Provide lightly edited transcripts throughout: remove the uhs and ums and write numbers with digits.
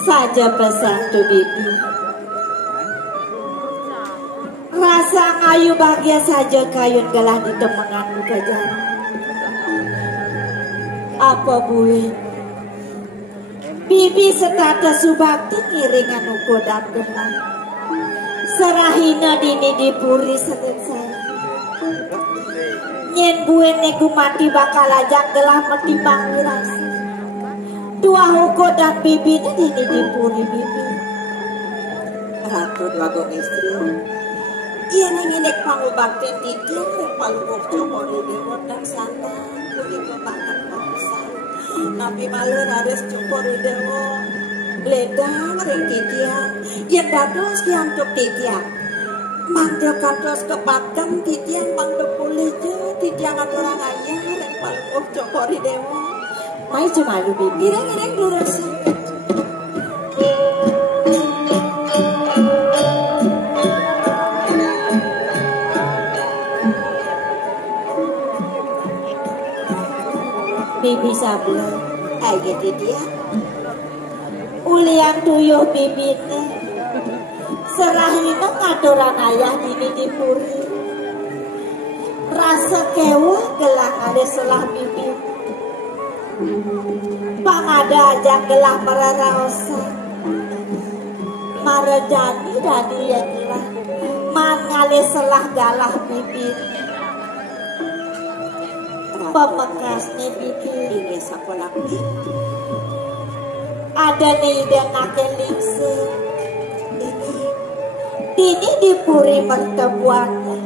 Saja pesan tu bibi, rasa ngayu bahagia saja kayun gelah di temengan muka jalan. Apa buih bibi setata subakti ngiringan uko dan gelah serahina dini dipuri segen saya nyen buih neku mati bakal ajak gelah metimbang wirasi dua huko dan bibi ini dipuri bibi ratu dua istri iya nenginek pangu bakti tidur palu bokco dewa dan santan kulit banget bangsa tapi malu harus cukor dewa ledang ring titian yang dados yang tuk titian mangga kados kepakem titian mangga pulejo titian orang ayah ring palu bokco dewa mai cuma lu bibi reng lurus bibi sabla aja dia ulian tuyuh bibi ne serahina ngaturan ayah dini dipuri rasa kewah gelah ada selah bibi pangada aja gelah meraraosa marajani dadi ya gelah mangale selah galah bibi pemekasnya bibi ini sekolah ada nih dan nakelingse ini dipuri mertebuannya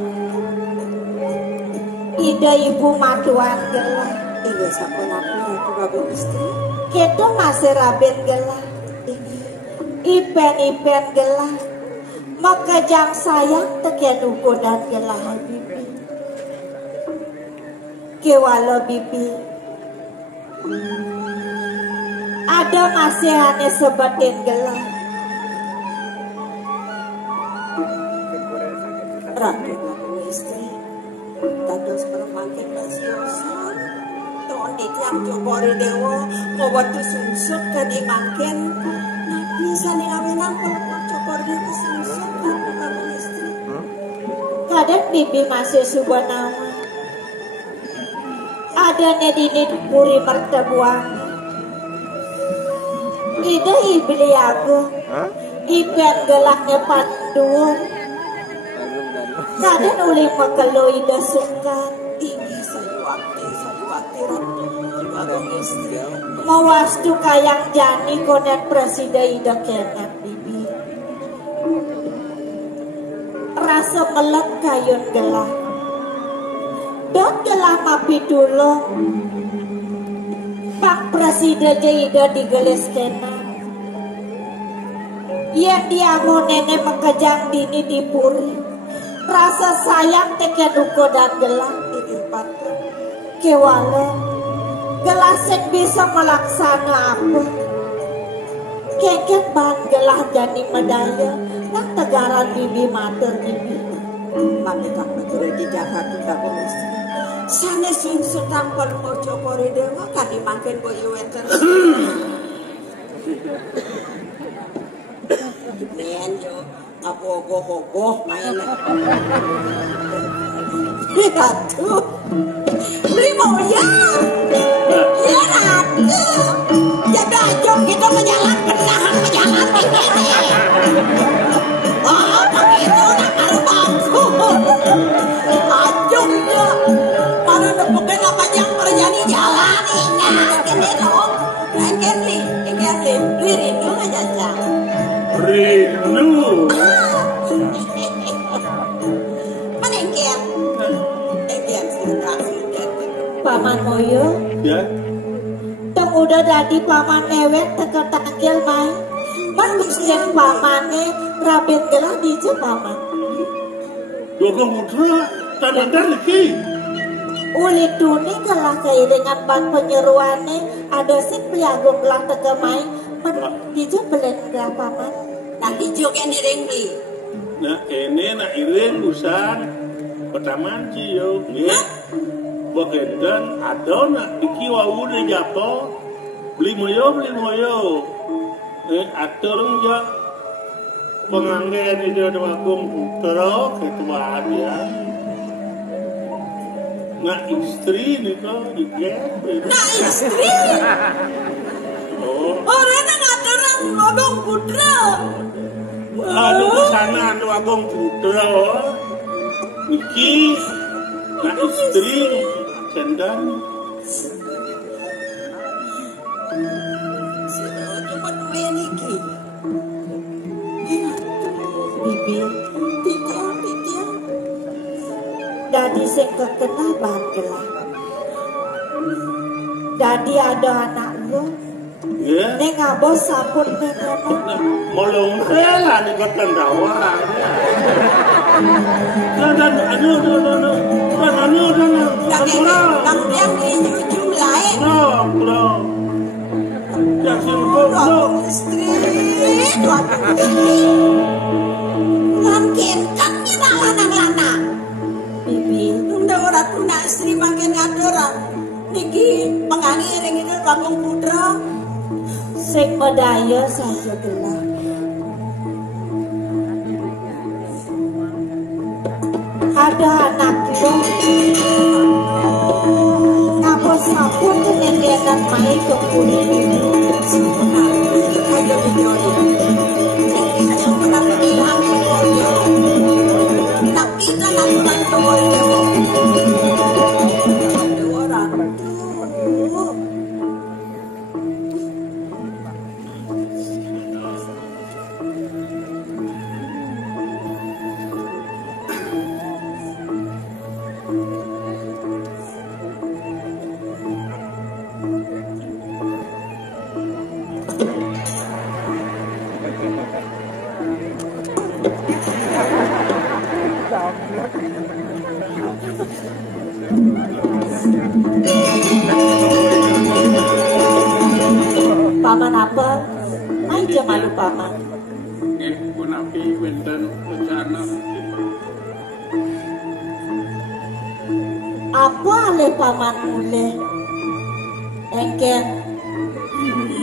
ida ibu matuan gelah ini sekolah itu istri kita masih raben gelah ipen gelah maka jang sayang tekian uko dan gelah bibi kewalo bibi ada masih hanya sebatin gelah ratu istri tados permakin masih usah tuan ditiang cokori dewa mau waktu susuk ke dimangkin bisa nilawinan kalau cokori dewa susuk ratu istri kadang bibi masih subah nama ada nedini puri mertebuang ida ibli aku ipen gelaknya panduan kadang uli mekelo ida sungkan ini sayuakti ratu istri mawastu kayang jani konet presiden ida kenet bibi rasa melet kayun gelak dan gelah mapi dulu Pak Presiden ida digeles kena yang diangon nenek mekejang dini dipuri rasa sayang teken uko dan gelah ini patut kewala gelasen bisa melaksana apa keket bahan gelah jadi medaya nang tegaran bibi mater bibi mami tak betul di Jakarta tak beristri sana sungsu tampar mojo kore dewa kan dimangkin boyo wenter men yo abogoh-bogoh main lihat tuh 5 miliar Kene dong. Kene rindu aja Jang. Rindu. Menengker. Engker sudah. Paman Moyo. Ya. Tong udah dadi paman ewek teka tanggil mai. Menusken pamane rabet gelah di paman. Dogo mutra tanandar iki. Uli tuni gelah keiringan ban penyeruane ada sing priagung gelah teka mai. Dijo belen gelah paman. Nah dijo kene ringli. Nah ini nak iring usan pertama ciyo nggih. Bagendan ada nak iki wau de japo. Beli moyo. Atur ya penganggen itu ada wakung putra ketua dia. Nak istri ni kau ikat. Nak istri? Oh. Orang nak orang ngomong putra. Ada kesana ada wakung putra. Iki nak istri cendan. Cuma dua niki. Bibi, titia. Dadi sing kekena bangkelah. Dadi ada anak lo. Ya. Neng abos sabun neng anak. Molong rela ni kata dawa. Dan anu. Bang dia ni jumlah. No. Yang sibuk istri. Mungkin kami nak lana. Bibi, unda orang tuna istri makin ngadoran. Niki pengangiring itu kampung putra. Sing medaya saja gelah. Ada anak lo. Ngapa sabun nengenan main ke kulit. Ada video tapi kan aku orang Paman apa? Aja malu paman. pun api benten bencana. Apa ale paman mule? Engken.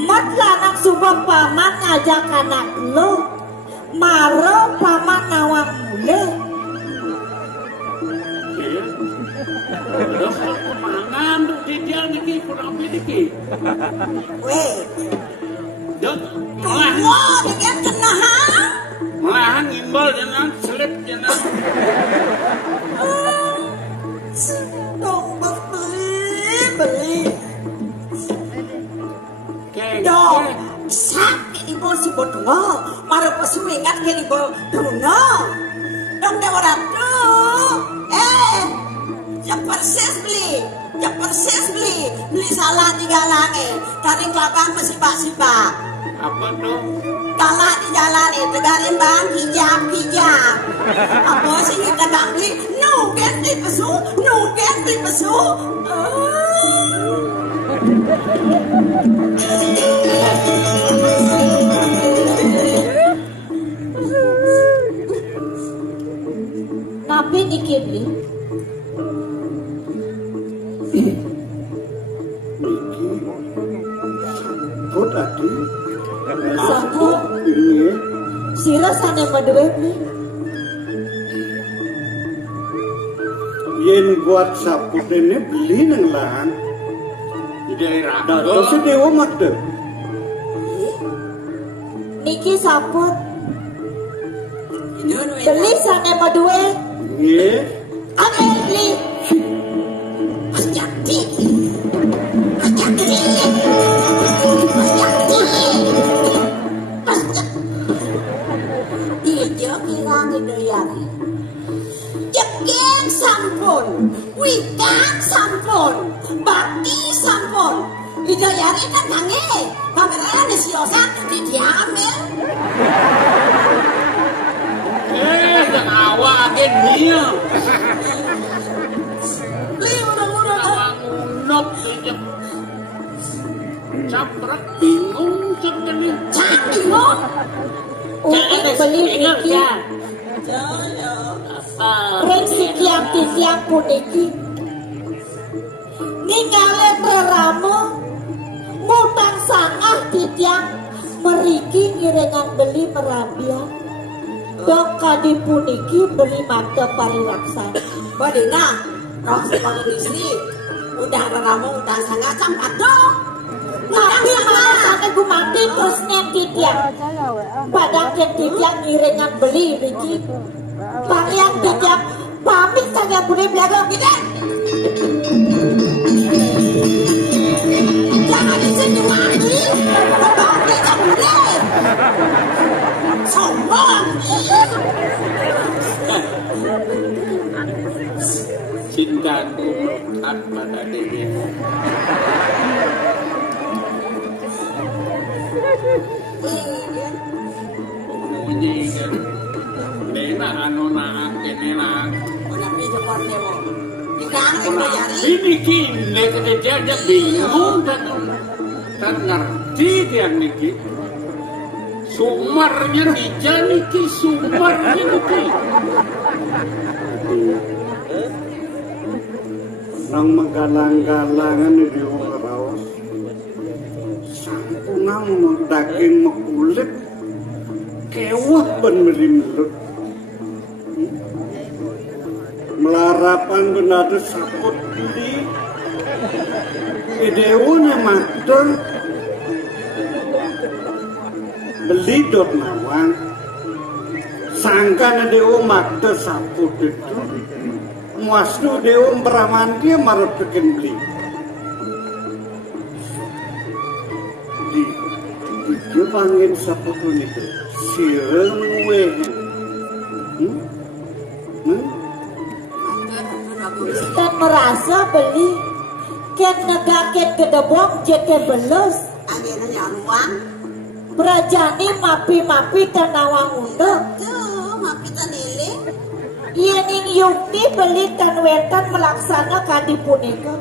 Mat lanang subah paman ngajak anak lo. Maro paman nawang mule. Terus kemangan tuh dia niki pun api niki. Weh. Malah Wah, dia kena ha? malahan gimbal jangan selip jangan. Dong beli. Dong, sakit ibu si bodoh. Marah pasu ingat ke ibu Bruno. Dong dia orang tuh. Yang persis beli salah tiga langi. Taring kelabang mesibak-sibak. Apa tuh? Kalah di jalan itu garin bang hijab. Apa sih kita tak beli? Nugen beli pesu. Tapi niki beli. Kau tadi? Sanggup. Iya. Sira sana madue beli. Yen buat saput ini beli nang lahan. Di daerah. Dato si Dewa Mada. Niki saput. Beli sana madue. Iya. Ame beli. Ajak di. Bidayari kan kange, kameranya nih si Osa diambil. Yang awak dia. Awak ngunop saja. Caprak bingung sebenarnya. Bingung. Untuk beli iki. Rek si tiang puniki. Ninggalin reramu ngutang sangah titiang meriki ngirengan beli merabian dong kadi puniki beli mata parilaksana Badina, kau sekolah istri udah reramu utang sangah campat dong. tapi malah gue mati terus titiang padang titiang ngirengan beli riki pangyang titiang pamit saja boleh belaga gitu. Jangan disenyumani, kembali tak boleh. Sombong. Cintaku melekat pada dirimu. Bunyi kan, Nena anu naak Nena. Tapi seperti itu. Ini kini kerja bingung dan ngerti dia niki. Sumarnya dija niki, sumarnya niki. Nang menggalang-galangan di raos. Sampunang daging mekulit kewah ben melimlut. Melarapan benada saput di ideone mater beli dot nawang sangkan dewa mater saput itu muasnu dewa peramanti marut bikin beli di dia pangin saput itu sireng weh dan merasa beli ken negaket kedebok jeke beles Akhirnya nyaruang. berajani mapi-mapi dan nawang undek Tuh, mapi tanile. iening yukti beli dan wetan melaksana kadi punika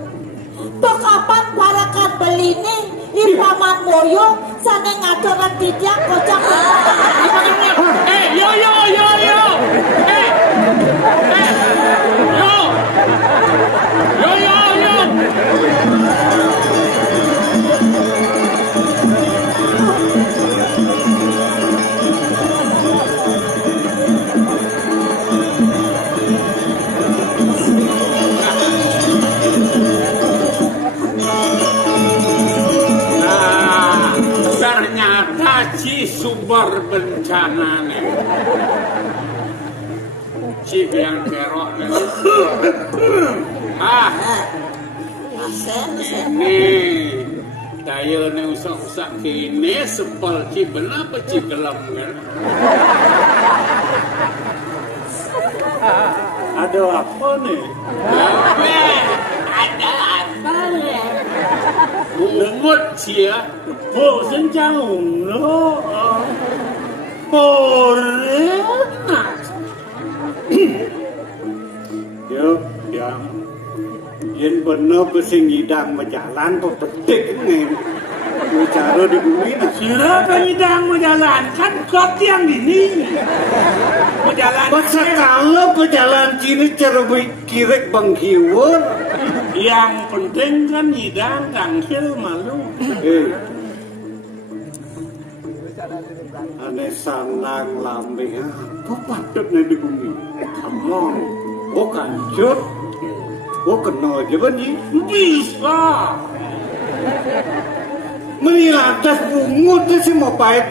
toh kapan parakan beli ini ipaman moyo sana ngacoran tijak kocak Yo. Nah, ternyata si sumber bencana nih. Si yang kerok nih. Ini daya nih usah kini sepel ci benar ci gelem kan. ada apa nih? Ada apa nih? Ungut sih ya. Oh, senjang uno. Orena. Yo, yang yen bener pesing ngidang berjalan pepetik nih. Bicara di bumi nah. Siapa ngidang berjalan? Kan kot yang ini. Berjalan. Masa kalau berjalan sini cara kirek bang hiwur. Yang penting kan ngidang gangsil malu. Aneh sanang lambe apa patut nih di bumi? Kamon, oh kancut, oh kena aja bani. Bisa. Menilatas bungut itu sih mau pahit.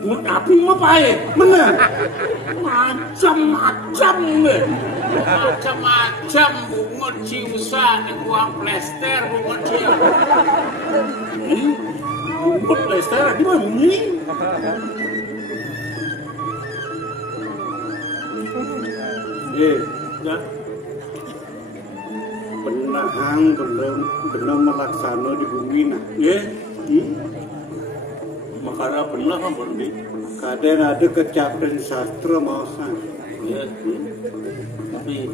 Bungut api mah pahit. Bener. Macam-macam deh. Macam-macam bungut ciusa nih uang plester bungut ciu. Bungut lester di mana bunyi? Ya. nahang belum melaksana di bumi nah. Ya. Makanya benar kan berarti. Kadang ada kecapen sastra mausan. Ya. Tapi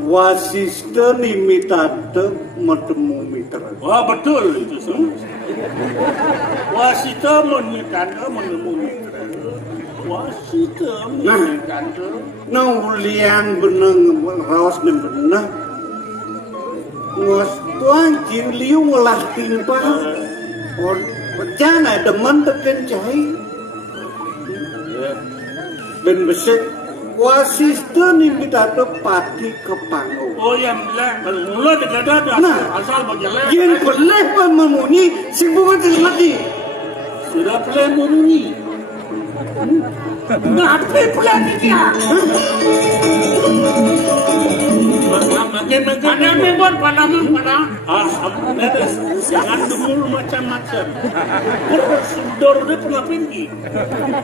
wasista imitate matemu mitra. wah betul itu sama. Wasita menemu mitra. Wasita menemu. Nah ulian beneng raos dan benah. Was tuan liu ngolah timpa. Or bejana demen teken cai. Ben besek wasista imitate pati kepango. Oh yang bilang mula dekat asal berjalan. Yang boleh memenuhi si bunga termati. Sudah boleh memenuhi. Ngapain pula dia? Makin ada membuat pada. Jangan dulu macam-macam. Sudor dia pernah pergi.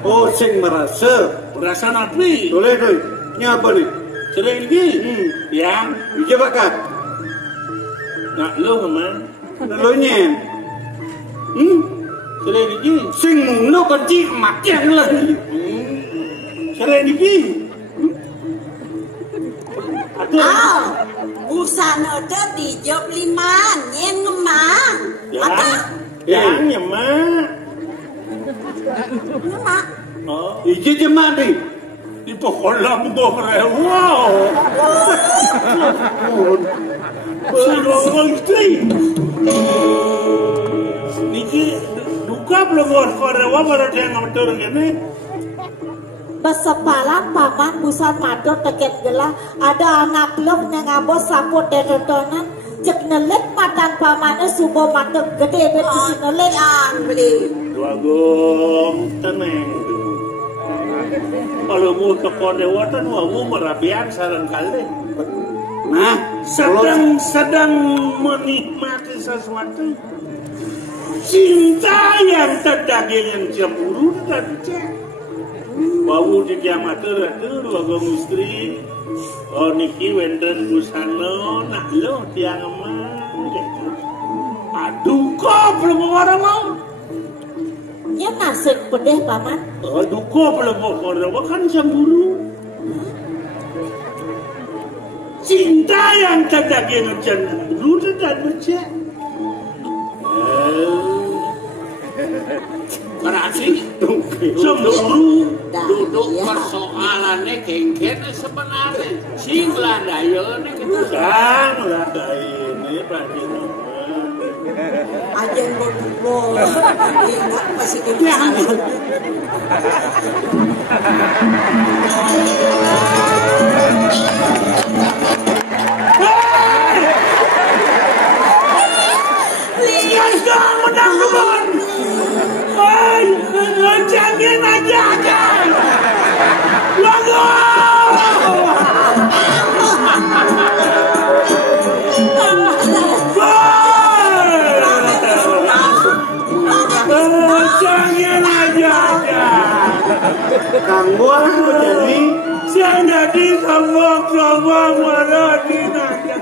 Oh, sing merasa. Merasa napi. Boleh tu. Ini apa ni? Sering lagi. Yang. Ija bakat. Nak lo kemana? Lalunya. Sering lagi. Sing muna kecil makin lah. Sering lagi. Busana tu dijawab liman, yang ngemang. Yang nyemak. Ngemak. Oh. Ija jemaah ni. Di pokok lampu wow. Sudah istri. Niki duka belum korewa baru dia ngatur gini. Besepalan paman busan mador teken gelah ada anak lom yang ngabos sapot dedotonan cek nelik matan pamane subo mador gede betul nelik beli. Dua gong teneng. Kalau mau ke kodewatan mau merabian sarang kali. Nah, sedang menikmati sesuatu. Cinta yang terdaging yang cemburu dan cek. Bawu di kiamat itu dua gong istri. Oh niki wenden busano nak lo tiang emang. Aduh kok belum orang mau. nya nasib pedeh paman. Aduh kok belum orang kan cemburu. Cinta yang terdaging yang cemburu dan cek. Berarti cemburu duduk persoalannya kengken sebenarnya sing landayane gitu sang landayane pasti Aja berdua, ingat masih kebiasaan. Siapa menang kebun? Jangan aja. Lagu. Jangan aja. Kangguan jadi jadi sombong maradi aja.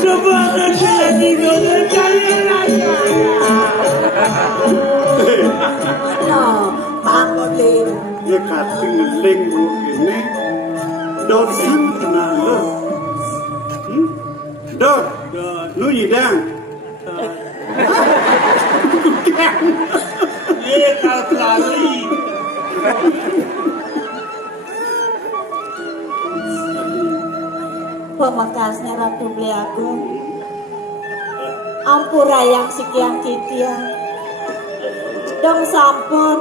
Sebagai jadi jangan aja. Bangun lim. dia kating ling begini. Dosan kenal lo. Dot, lu hidang. Dia kali. Pemakasnya Ratu Beliagung ampura yang sekian titian dong sampun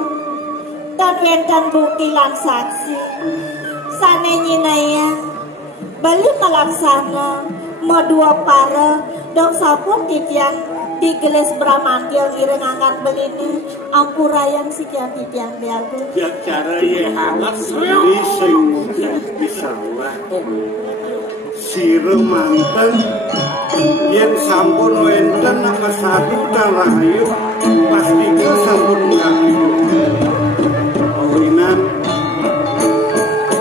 dan wenten bukti lan saksi sane nyinaya bali melaksana medua para dong sampun titian digeles bramantil irengangan belini ampura yang sekian titian Beliagung Ya cara ya hangat Jadi sing bisa lah. Sire manten yen sampun wenten kesadu rahayu pasti ke sampun ngayu. Awinan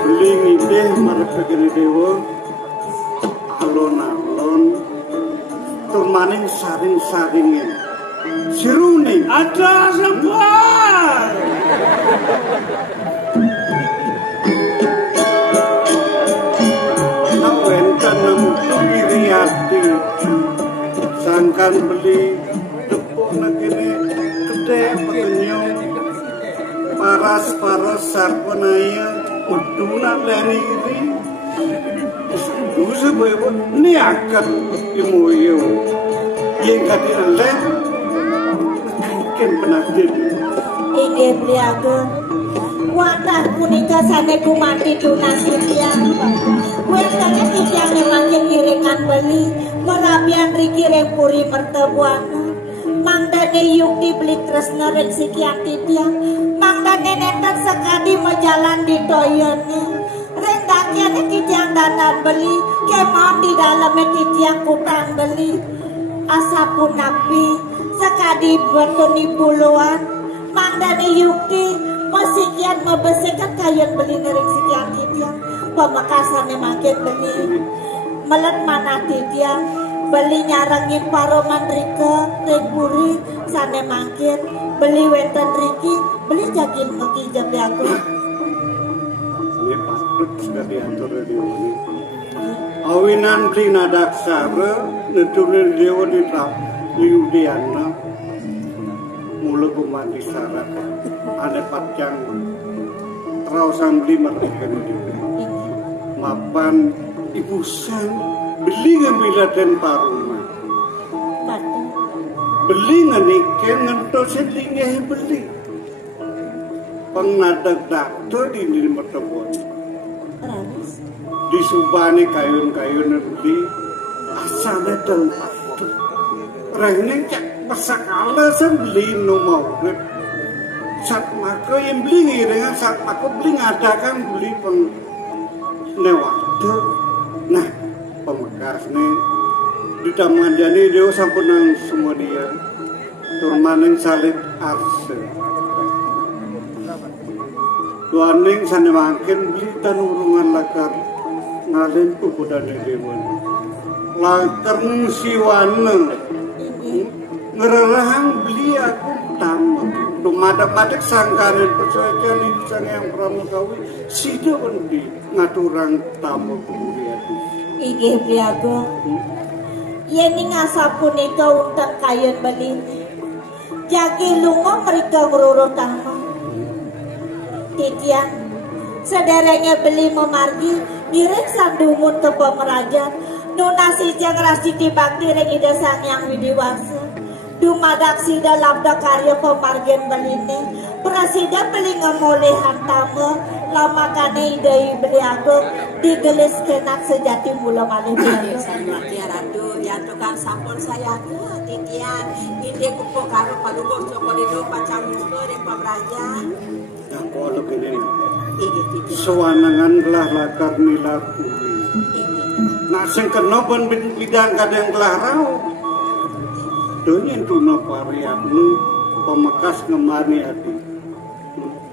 beli ngideh marep kene dewa alona turmaning saring-saringin siruning ada sempat wenten iriati sangkan beli tepuk negeri gede pekenyong paras sarpanaya udunan leni iri Dusa bebo ni akan imoyo yang kadiran lem kan penakdir inggih priaga watah punika saneku mati tunasi tiang wetenge titiang mangke kiringan beli merabian riki rempuri mertebuana mangdane yukti beli tresna rek sikian titiang mangdane nenten sekadi majalan di toyone rendakiane titiang danan beli kemon di dalamnya titiang kutang beli asapun nabi sekadi bertuni puluhan mangdane yukti masikian membesikan kayan beli nering sikian titiang pemekasannya makin beli melet mana titiang beli nyarangi paroman rika rempuri sane makin beli wenten riki beli jagin maki jabe aku ini patut sudah diatur di sini awinan beli nadaksara neturin dewa di trap liudiana mula kumati syarat ada patjang terausan beli mereka mapan ibu san beli ngambil dan paruma beli ngeniken ngentosin lingeh beli pengadak dato di mertebon di subane kayun-kayun beli asane dan patu rengeng cak pasakala san beli no mau saat maka yang beli dengan saat aku beli ngadakan beli peng newaktu nah pemekas nih di taman jadi dia sampun nang semua dia turmaning salib arse tuaning sana makin beli tan urungan lakar ngalin kubudan dewan lakar siwana ngerahang beli aku tamu madak-madak sangkaran persoalan ini sang yang pramukawi sida wendi ngaturang tamu kemudian inggih priaga yen ngasapunika untek kayen belini jagi lunga mereka ngroro tamu titian sederenge beli memargi ngiring sandumun ke pemerajan nunasi jang rasi dibakti ring ida sang yang widiwasa dumadak sida labda karya pemargen belini prasida beli ngemolehan tamu lama kane idai beli aku digelis kenak sejati mula malih beli saya ratu yang tukang sampun saya titian ide kupo karo palugo soko dido pacang musbere pemeraja nah kalau gini sewanangan gelah lakar nilar nah sing kena pun bidang kadang gelah rau donyen tuna pariatnu pemekas ngemani hati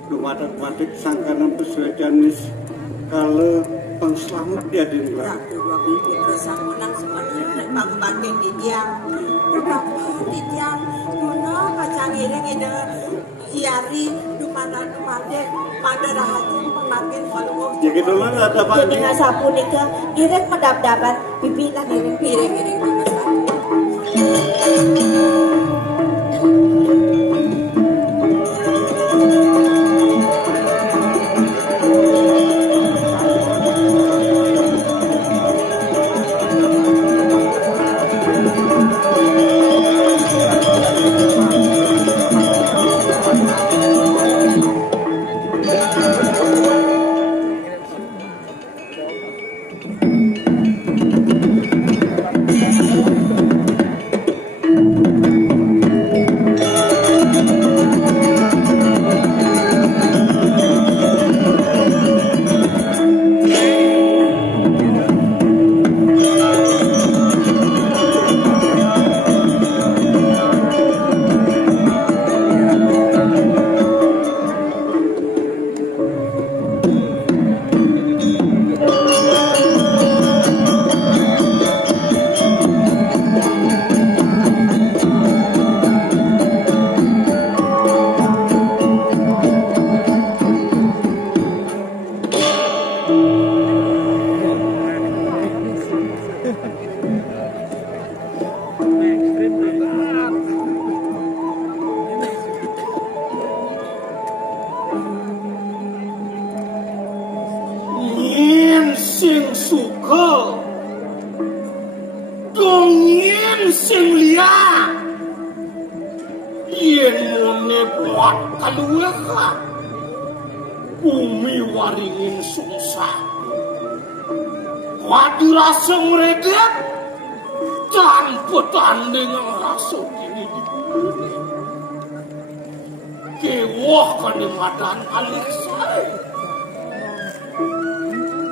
dumadak-madak sangkanan pesuajanis kalau pengselamat dia di ya dua minggu terus aku nang semuanya pagi-pagi di tiang kuno kacang iring ide iari dumadak-madak pada rahatin pemakin kalau ya gitu lah ada apa jadi ngasapunika iring medap-dapat pipilan iring iring kuat kaluwe ka bumi waringin sungsang wadirasa ngredek tanpa tanding rasa kini dibumi kewah kanimadan alisai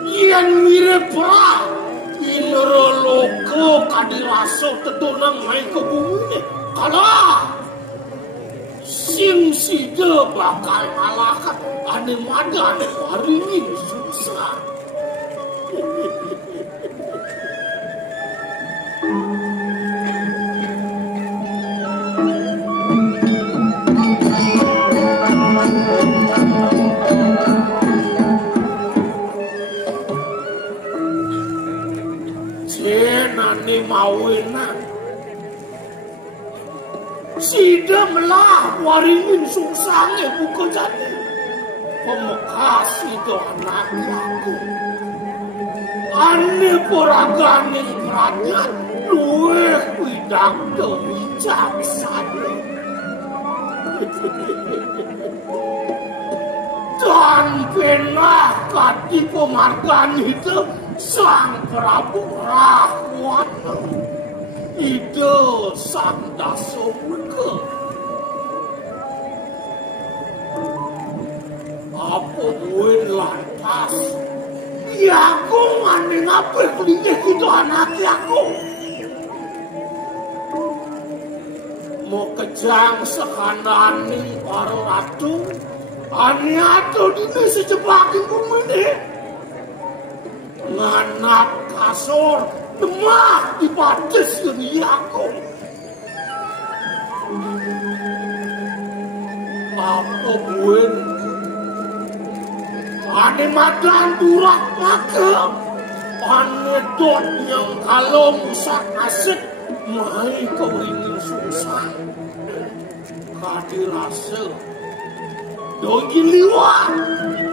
yen mirip pra inroloko kadirasa tetunang main ke bumi kalah sing sida bakal malakat ane madan waringin susah jenane mawenan sida melah waringin sungsange buka jane pemekas itu anak aku ane poraganing kerajaan luwe widak wijaksana dan penah kati pemargan itu sang Prabu Rahwana ide sang Dasamuka apa buin lantas ya aku ngane ngapain kelihatan itu anak aku mau kejang sekandani para ratu ane atau dini sejebakin kumene nganak kasor demah dibates ini aku apa buin ane madan durak maka ane dot yang kalau musak asik mai kau ingin susah kadirasa dogi liwat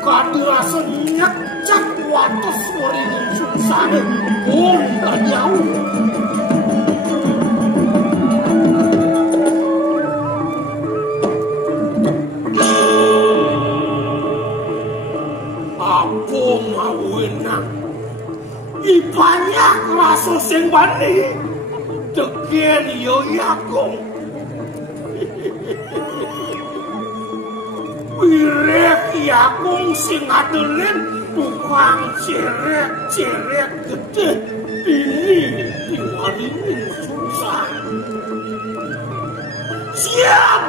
kadirasa nyecak watos ingin susah pun tak jauh apa mawenang ibanyak rasa sing bani degen yo yakong wirek yakong sing adelin tukang cerek gede ini diwaringin susah siap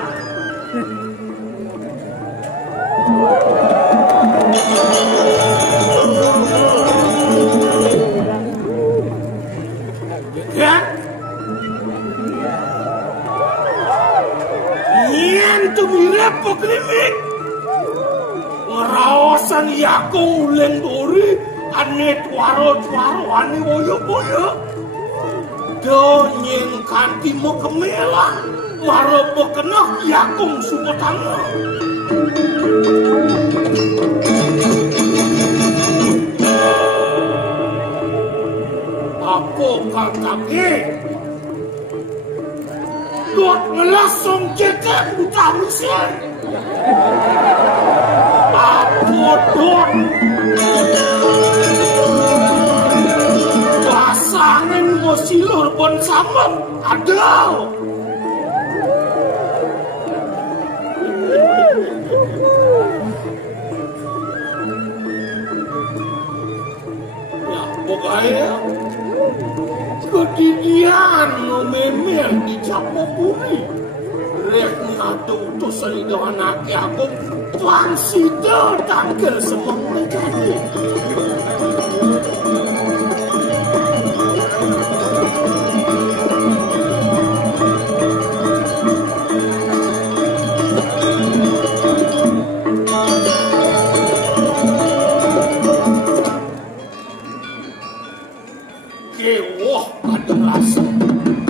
kan nyen tumirep pokrimik ngerawasan yakong uleng dori ane twaro ane boyo donyeng kanti mo kemelang maro pekenah yakong supetanga apa kakake dot ngelasong cekak buta mesin apa dot pasangan mosilur pun sama ada ya pokoknya kedidian memer di capo bumi rek ngatu utus salido anak aku pansida tangkel semang jadi kewah ada rasa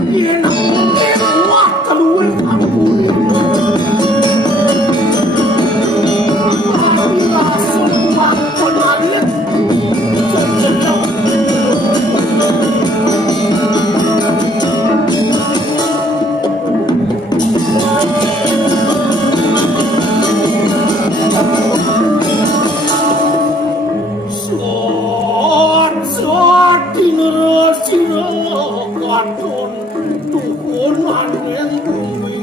enak kewah keluar aku rasa kuat penarik terjenau Pun tuhunan yang bumi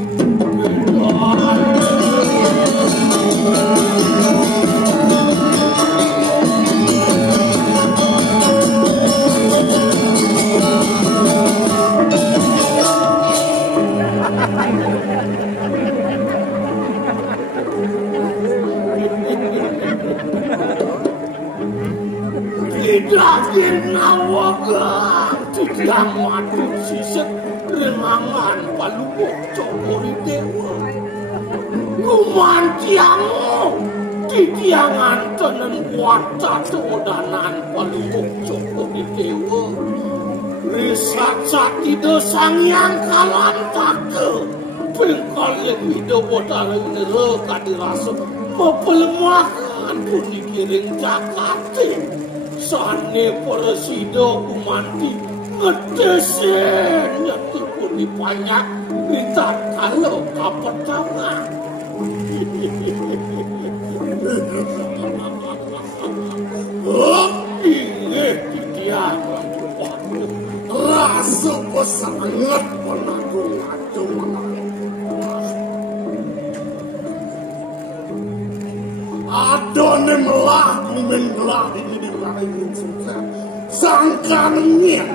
tidak ginawagang tidak mati sisat renangan palubok cokori dewa kumantiango titiangan tenen wata teodanan palubok cokori dewa risat sati desang yang kalantake pengkal yang hidup bodalang nere kadirasa mepelemahkan pun dikiring Jakate sane peresido kumanti ngedesen nyetipun dipanyak kita kalau kapan tangan inget titiang rasa pesangat penagung-agung adone melah kumen belah ini ingin sukses sangkannya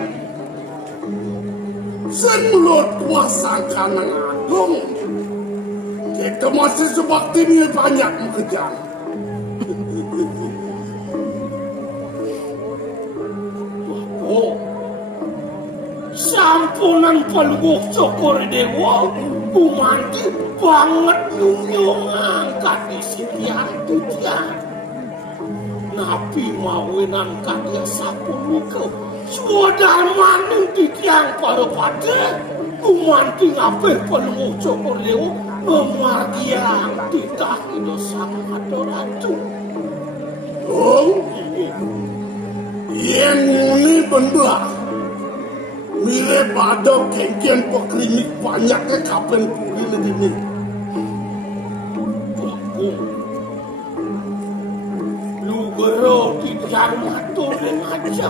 semulut kuasa kanang agung kita masih sebakti ini banyak mengejar oh sampunan peluk cokor dewa kumanti banget nyung angkat di sinian tutian napi mawinan kadia sapu muka suadar manung titiang para pada kumanti ngape peluk cokor dewa memargiang titah itu sangat doratu oh yang ini benda mirip ada kengkian pekrimik banyaknya kapan puri lebih ini Lugero titiang matureng aja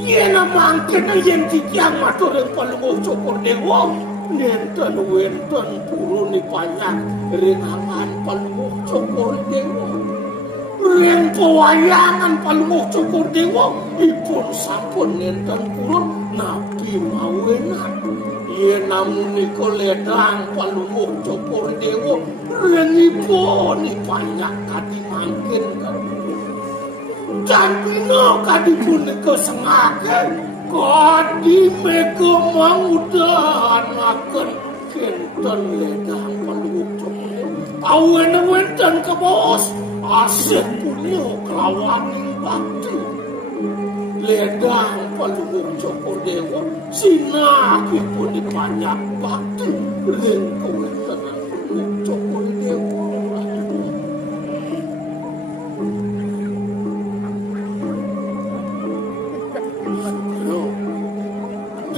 Yena mangkena yen titiang matureng palungo cokor dewa Nenten wenten puru ni banyak renangan palungo cokor dewa Ren pewayangan palungo cokor dewa Ipun sampun nenten purun napi mawenan Yena muniko ledang palungo cokor dewa Ren ipun ni banyak kadi mangken dan pino kadi pun kesengakan kadi mega maudan akan kenten ledang palungo cokor awen wenten ke bos asih punya kelawaning bakti ledang palungo cokor dewa sinaki pun dipanyak bakti lengko wenten palungo cokor dewa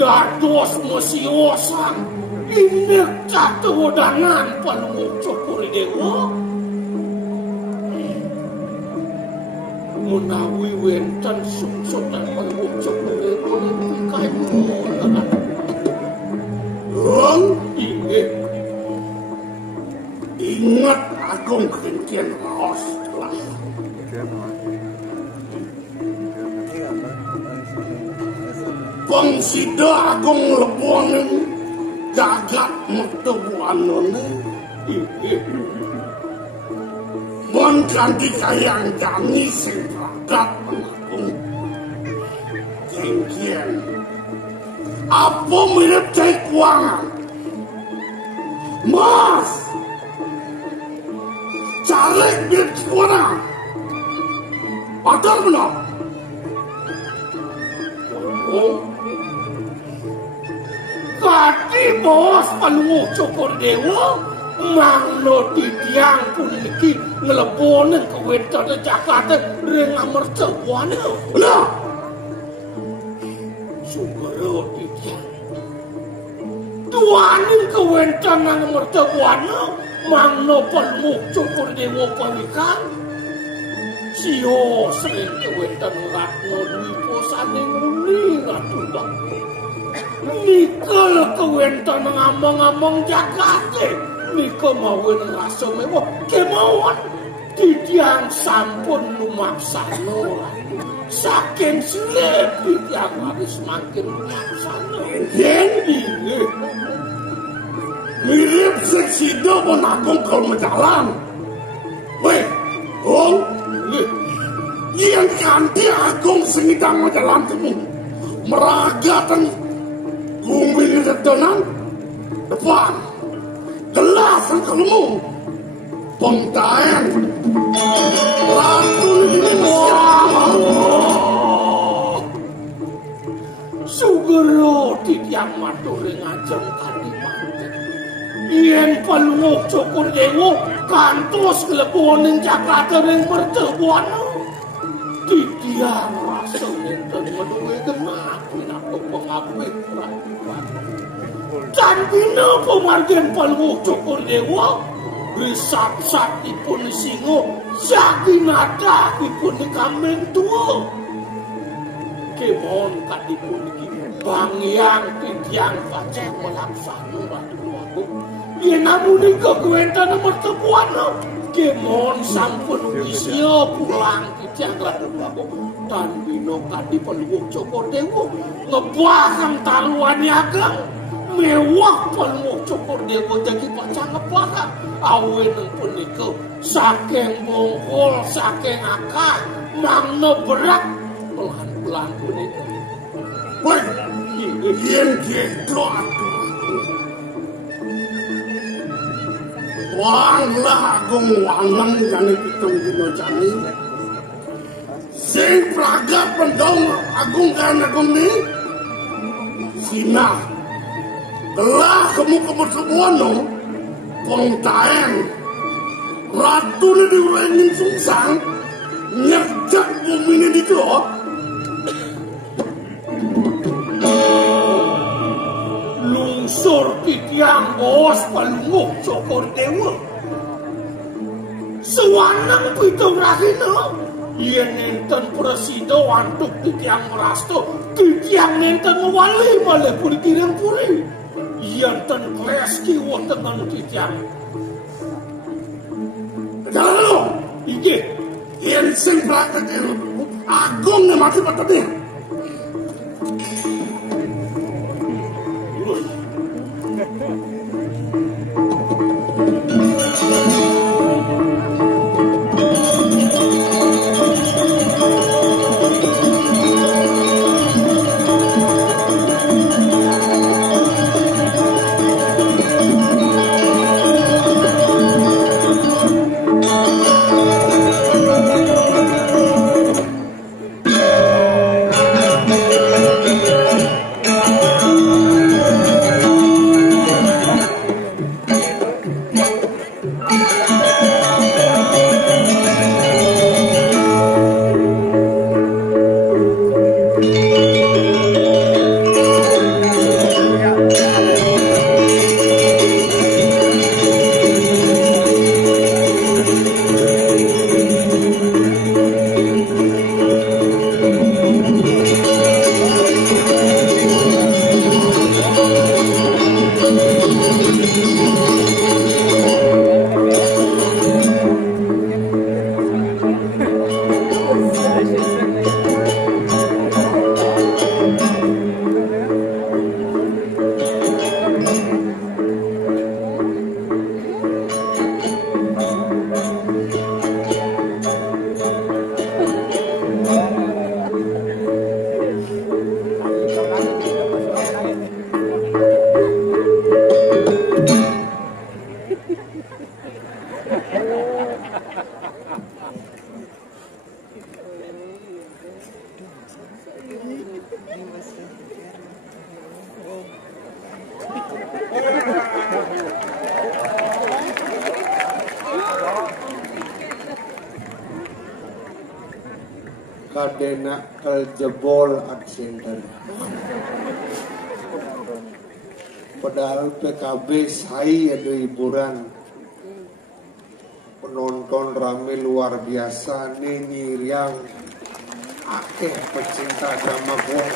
dados mesiosan inek katudanan palungo cokor dewa menawi wenten sungsut dan palungo cokor dewa ingat agung kengkian raos lah Pangsida agung lebonen jagat mertubuanone mon kanthi kayang jani sing pragat menakung kengkian apa mirip cai kuangan mas caleg mirip kuangan padahal benar oh kati bos palungo cokor dewa mangno titiang pun iki ngelebonen ke wentan Jakarta dengan mertuane lah sugero titiang tuaning ke wentan nang mertuane mangno palungo cokor dewa pawikan sio sering ke wentan ratno dwi posane nguni ngatumbang nika kewenten ngomong-ngomong jagate nika mawon rasa mewah kemawon titiang sampun lumaksana saking slepi yang habis makin lumaksana yen mirip seksido pun agung kalau menjalan weh Gong yang kanti agung sengidang menjalan kamu meragatan gumbing sedonan depan gelas kamu pengtaen ratu Indonesia sugero titiang maturi ngajeng Kadipaten yen palungok cukur dewo kantos keleponing Jakarta ring pertemuan titiang rasa nenten menuwe genap pinako pengabit peraturan dan bina pemargen palungok cukur dewa risat-sat ipun singo sakinata ipun kambing tua kemon kadipun bangyang titiang paceng melaksana ratu aku ya namun ika kuentan mertepuan kemon sampun isnya pulang titiang ratu aku dan bino kadipun Joko Dewo ngebahang taruhan yagang mewah palungok cukur dewa jadi pacang ngebahang awen pun ika saking bongkol saking akal mangno berat pelan-pelan pun ika weh yen gitu wanglah agung wangang jani pitung dino jani sing pragat pendong agung kan agung ni sinah telah kamu kebersebuan no pengtaen ratu ni diurengin sungsang nyerjak bumi ni dikelot lungsur titiang bos palungok Joko Dewa sewanang pitung rahina yen nenten presido antuk titiang merasto titiang nenten wali malah puri kirang puri yen ten kleski wotengan titiang jalan lo iki yen sing praktek agung ne mati patene kadena keljebol aksenter. Padahal PKB saya ada hiburan, penonton rame luar biasa, nyanyi riang, akeh pecinta agama gua.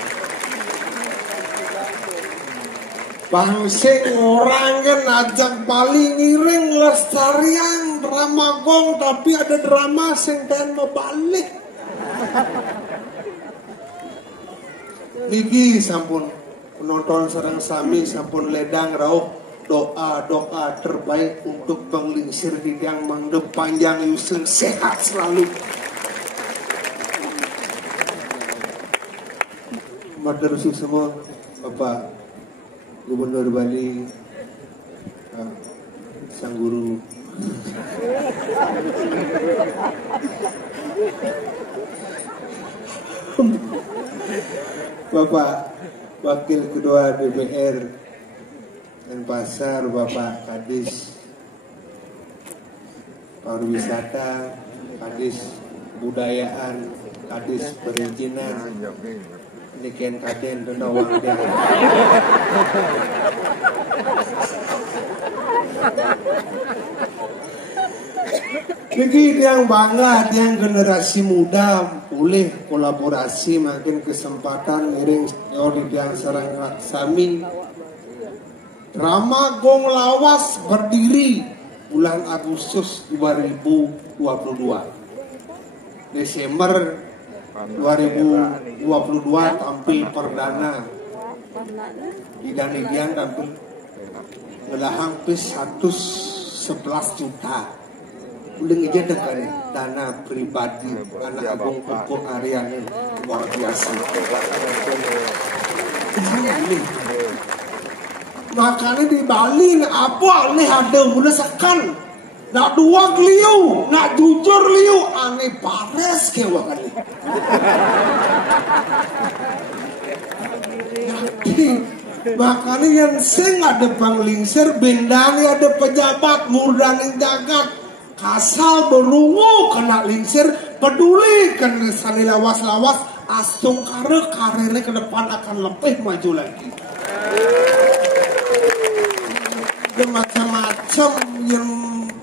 Bangsing orang kan ajak paling ngiring lestarian drama gong tapi ada drama sing ten balik. Niki sampun penonton sareng sami sampun ledang rauh doa terbaik untuk penglingsir hidang mangdep panjang yusung sehat selalu. Maturusuk semua Bapak Gubernur Bali, Sang Guru, Bapak Wakil Ketua DPR dan Pasar, Bapak Kadis Pariwisata, Kadis Budayaan, Kadis Perizinan, Niken Kaden Donawang dia. Jadi yang bangga, yang generasi muda boleh kolaborasi makin kesempatan miring senior yang serang sami. Drama Gong Lawas berdiri bulan Agustus 2022. Desember 2022 tampil perdana Idan tampil ngelahang pis 111 juta udah aja dengan dana pribadi anak abang pupuk Ariane luar biasa ini makanya di Bali apa nih ada udah sekan nak dua liu, nak jujur liu, aneh pares kewa kali. Makanya yang sing ada panglingser, bendani ada pejabat, murdani jagat, kasal berungu kena lingser, peduli kena sani lawas-lawas, asung karirnya ke depan akan lebih maju lagi. Dan macam-macam yang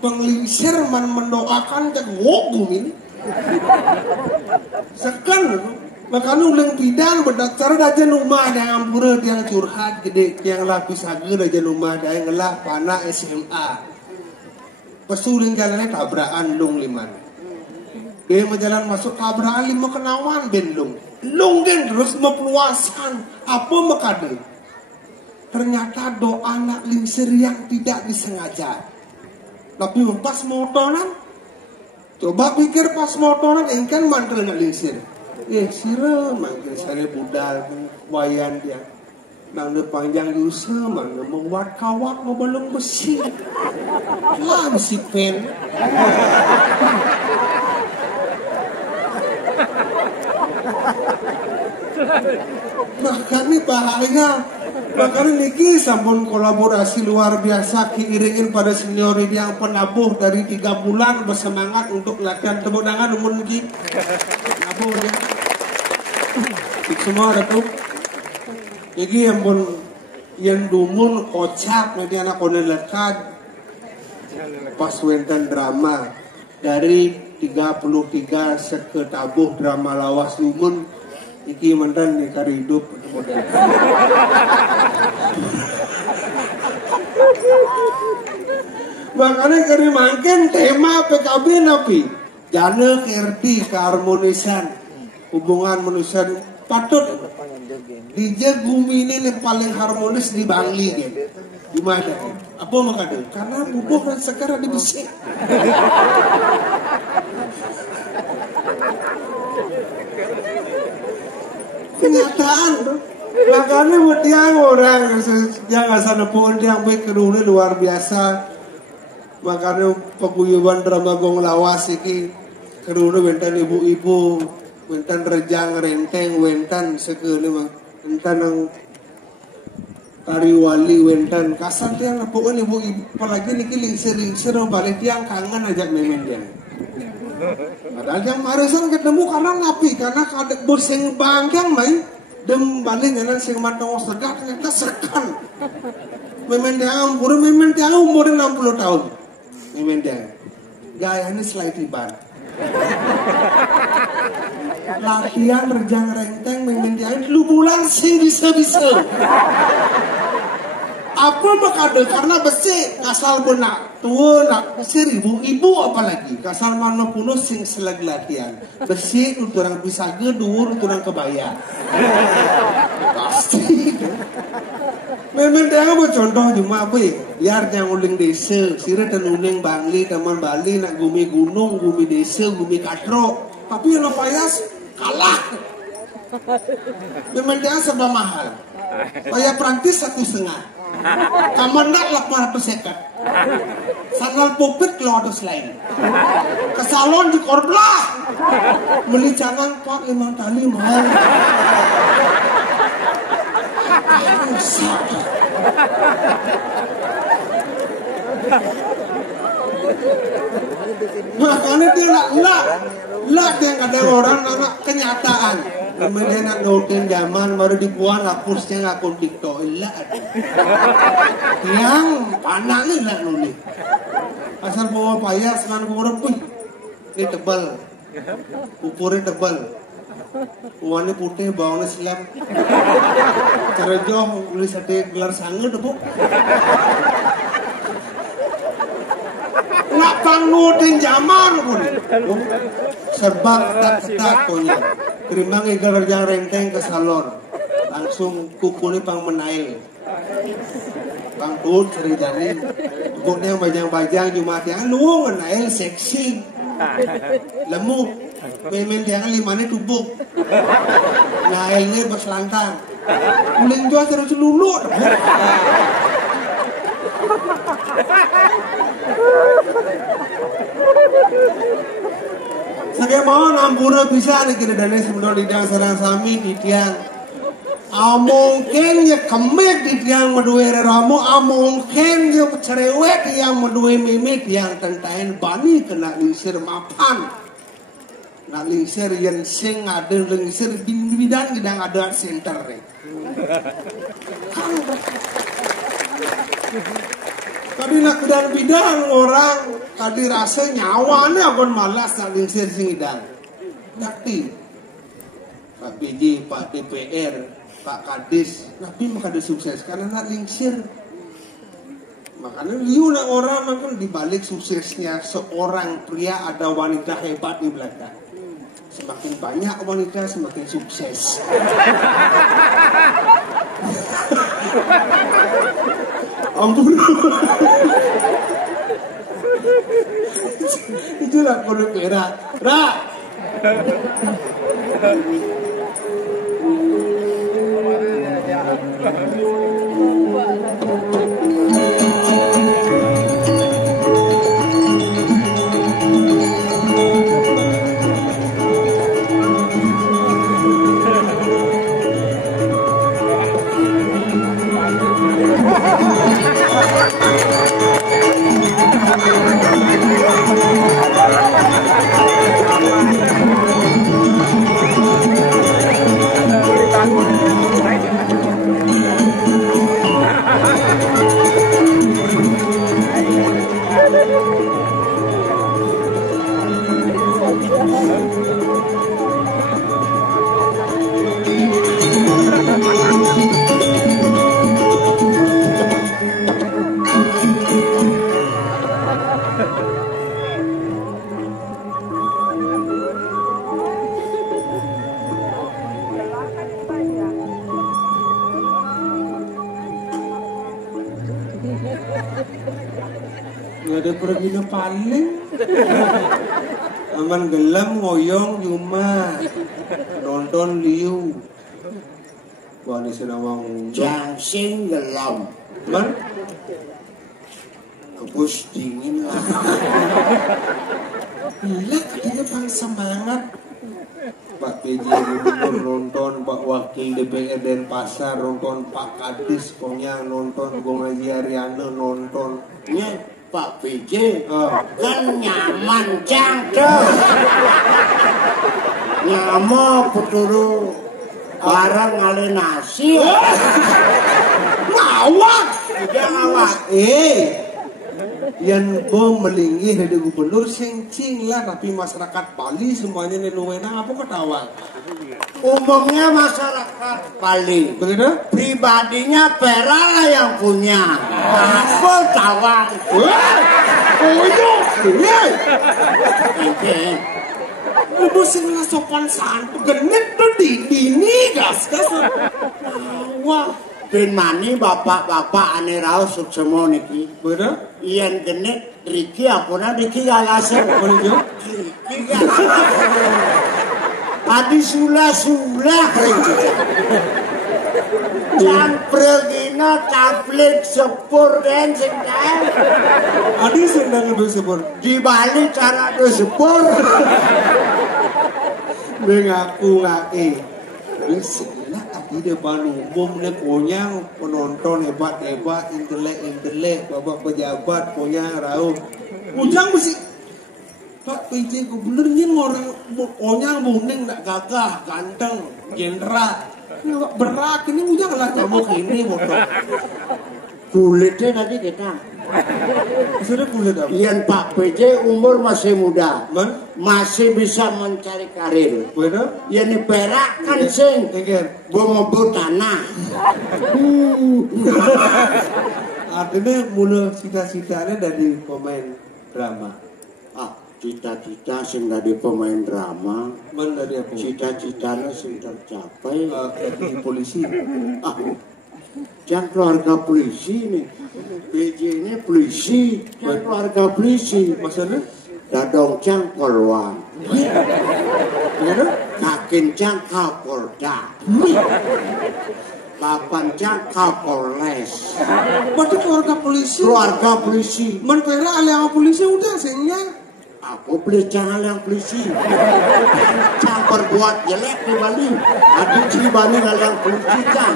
penglingsir mendoakan cek wogum ini sekan makanya ulang pidan berdasar aja rumah yang ampura yang curhat gede yang lapis agar aja rumah yang ngelah panah SMA pesuling jalannya tabrakan lung liman dia menjalan masuk tabrakan lima kenawan ben lung gen terus mepeluasan apa makade ternyata doa anak lingsir yang tidak disengaja. Tapi pas motoran, coba pikir pas motoran, engkan mantel nak lingsir. Sira mantel sana budal, wayan dia. Nang panjang yusa, mana membuat kawat belum besi. Lah besi pen. Makanya bahaya. Makanya niki sampun kolaborasi luar biasa kiiringin pada senior yang penabuh dari 3 bulan bersemangat untuk latihan tepuk tangan umur niki nabuh ya semua ada tuh niki yang pun yang dumun kocak nanti anak konen lekat pas wenten drama dari 33 seketabuh drama lawas dumun iki mantan di kari hidup makanya kari makin tema PKB napi jana kerti keharmonisan hubungan manusia patut di bumi ini yang paling harmonis di Bali di mana apa makanya karena bubuk dan sekarang dibesik kenyataan tuh makanya buat yang orang yang asal pun yang baik kedua luar biasa makanya paguyuban drama Gong Lawas ini kedua wentan ibu-ibu wentan rejang renteng wentan sekali mah wentan yang tari wali wentan kasar tiang apa kan ibu-ibu apalagi niki lingsir balik tiang kangen ajak memen dia. Padahal yang marisan ketemu karena napi karena kadek bersing bangkang main dem balik nyanan sing matang segat ternyata sekan memen dia umur 60 tahun memen dia gaya ini selai tiban latihan rejang renteng memen dia lu bulan sing bisa Apa makade karena besi asal benak tua nak besi ibu apalagi kasar mana puno sing selag latihan besi untuk orang bisa gedur untuk orang kebaya pasti. Memang dia mau contoh cuma apa ya biar yang uling desa sira dan uling Bali teman Bali nak gumi gunung gumi desa gumi katro tapi yang payas kalah. Memang dia serba mahal payah Prancis 1,5 Kamandak 800 sekat. Sandal pupit lo ada selain. Ke salon di Korblah. Beli canang 4-5 tali mahal. Makanya dia lah dia nggak ada orang anak kenyataan. Kemudian nak notin zaman baru dibuat hapusnya ngakun TikTok lah. Yang panak ni lah nulis. Asal bawa payah senang kurang pun. Ini tebal. Upurnya tebal. Warna putih bawahnya silam. Cara jauh nulis ada gelar sangga tu bu. Nak pangnutin zaman pun. Serba ketat-ketat punya. Terimbang iga kerjaan renteng ke salon. Langsung kukulnya pang menail. Pang tut ceritanya. Kukulnya bajang-bajang Jumat yang lu menail seksi. Lemuk. Memang dia limanya tubuk. Nailnya berselantang. Uling jual terus lulu. Saya mau nampura bisa nih kita dari sebelum lidang serang sami di tiang. Mungkin ya kemek di tiang medue ramu, mungkin ya cerewet yang medue mimik yang tentain bani kena lingsir mapan. Nak lingsir yang sing ada lingsir bidang bidang ada center nih. Tadi nak bidang orang tadi rasa nyawanya pun malas nak lingsir singidang. Nanti Pak PJ, Pak DPR, Pak Kadis, tapi makanya sukses karena nak lingsir. Makanya liu nak orang makan dibalik suksesnya seorang pria ada wanita hebat di belakang. Semakin banyak wanita semakin sukses. Ampun. Itulah kode merah. Rak. Gak ada pergi paling. Aman gelam ngoyong cuma nonton liu. Wah ini senawang Jangsing gelam. Man Kebus dingin lah. Gila katanya pang semangat. Pak PJ Gubernur nonton, Pak Wakil DPR Denpasar nonton, Pak Kadis pokoknya nonton, Bung Haji Ariana nonton. Ya Pak PJ kan nyaman cangkel. Nyama peturu barang ngale nasi. Ngawak. Tidak ngawak. Yang bom melingih dari gubernur sing lah, tapi masyarakat Bali semuanya nenuwenang apa ketawa? Umumnya masyarakat Bali. Begitu? Pribadinya Pera lah yang punya. Aku tawang. Wah, oh iya. Udah sing sopan santun genit tuh dini gas. Wah, ben mani bapak-bapak ane raos suksemo niki. Bener? Iyan genit Riki apuna Riki galase. Bener? Riki Adi sula-sula Campregina tablik sepur dan sendal. Adi sendal lebih sepur. Di Bali cara itu sepur. Mengaku ngake. Bismillah tadi depan umum nih konyang penonton hebat-hebat intelek bapak pejabat konyang rauh. Ujang mesti Pak PJ gubernurnya orang konyang buning nak gagah ganteng jenderal. Berak ini ujang lah kamu ini bodoh. Kulitnya tadi kita. Sudah kulit apa? Iyan Pak PJ umur masih muda. Man? Masih bisa mencari karir. Bener? Iyan Perak kan sing. Engger. Gua ngebut tanah. Artinya mulai cita-citanya dari pemain drama. Cita-cita sing dari pemain drama. Man dari apa? Cita-citanya sing tercapai. Jadi polisi. Jangan keluarga polisi nih. PJ ini polisi. Jangan keluarga polisi. Maksudnya? Dadong cang polwan. Gimana? Kakin cang kapolda. Papan cang kapolres. Berarti keluarga polisi. Keluarga polisi. Menpera aliang polisi udah sehingga. Aku beli jangan yang polisi. Cang berbuat jelek di Bali. Adik di Bali yang polisi cang.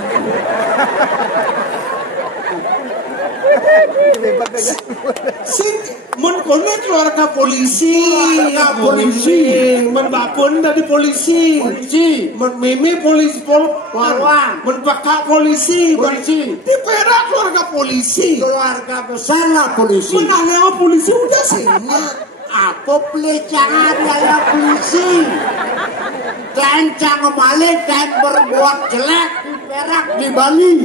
Sing kono keluarga polisi. Keluarga polisi. Bakun dari polisi. Polisi. Meme polisi Polwan. Bakak polisi. Polisi. Di Perak keluarga polisi. Keluarga besar lah polisi. Aliang polisi udah sehingga. Aku beli jangan yang polisi. Dan jangan balik dan berbuat jelek di Perak di Bali.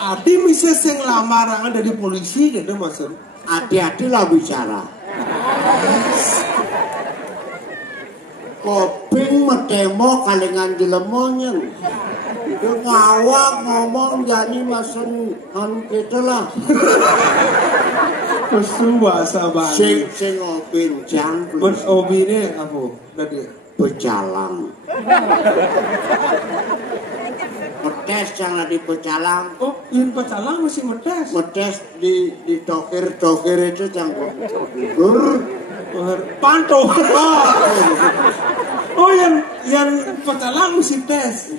Adi bisa sing lamaran dari polisi gitu maksud. Hati-hati lah bicara. Koping metemo kalingan dilemonnya. Itu ngawak ngomong jadi masen kan gitu lah. Kesu bahasa Bali. Sing ngopi rujang. Obi ini apa? Tadi Pecalang. Metes jangan di Pecalang. Oh, yang Pecalang masih metes. Metes di tokir itu jangan. Pantau. Oh, yang Pecalang masih tes.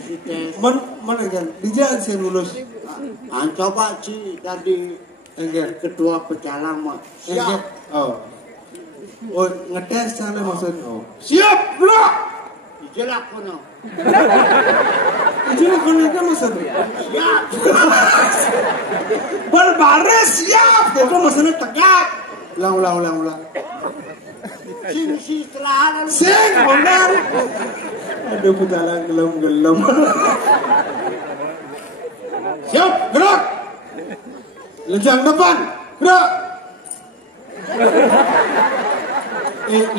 Mana kan? Dijak saya lulus. Coba sih tadi ketua Pecalang mah. Siap. Oh, ngetes sana maksud. Oh. Siap, bro. Ijelak kono. Ijelak kono itu maksud. Siap. Berbaris siap. Itu maksudnya tegak. Ulang. Sing setelah Sing benar. Aduh Pecalang gelem. Siap, gerak. Lejang depan, gerak.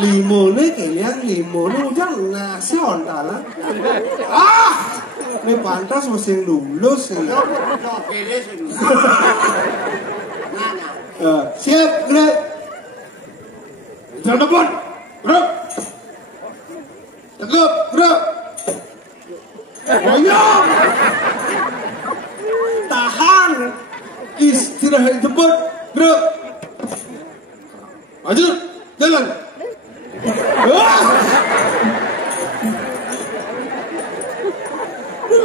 Limo nih kalian limo nih udah nasi ontalan. Ini pantas mesti lulus ya. Siap, gerak. Lejang depan, gerak. Tegap, gerak. Ayo. Tahan. Istirahat cepat, gerak. Maju, jalan.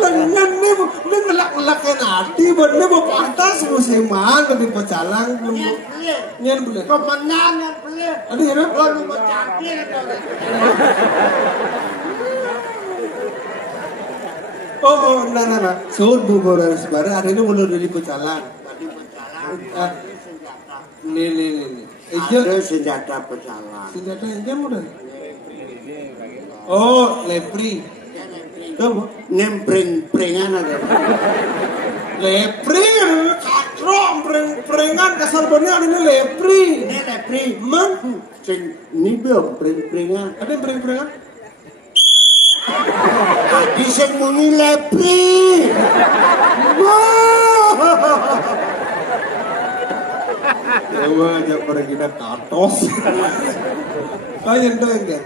Lengan nih, lu ngelak-ngelakin hati, bener mau pantas musiman di Pecalang. Nyen boleh. Kemenang yang boleh. Aduh ya, Lalu bercakir. Oh, nah. Suhun bubur dan sebara hari ini mulai dari Pecalang. Tadi Pecalang Nih. Ada senjata pecalang. Senjata yang jam udah. Oh, lepri. Kamu Nempring-pringan ada. lepri, katrok, prengan kasar bener ini lepri. Ini lepri. Man, Ini belum pring-pringan. ada yang prengan? Tadi sing muni lepri. Coba aja pergi nak katos. Kalian tuh enggak?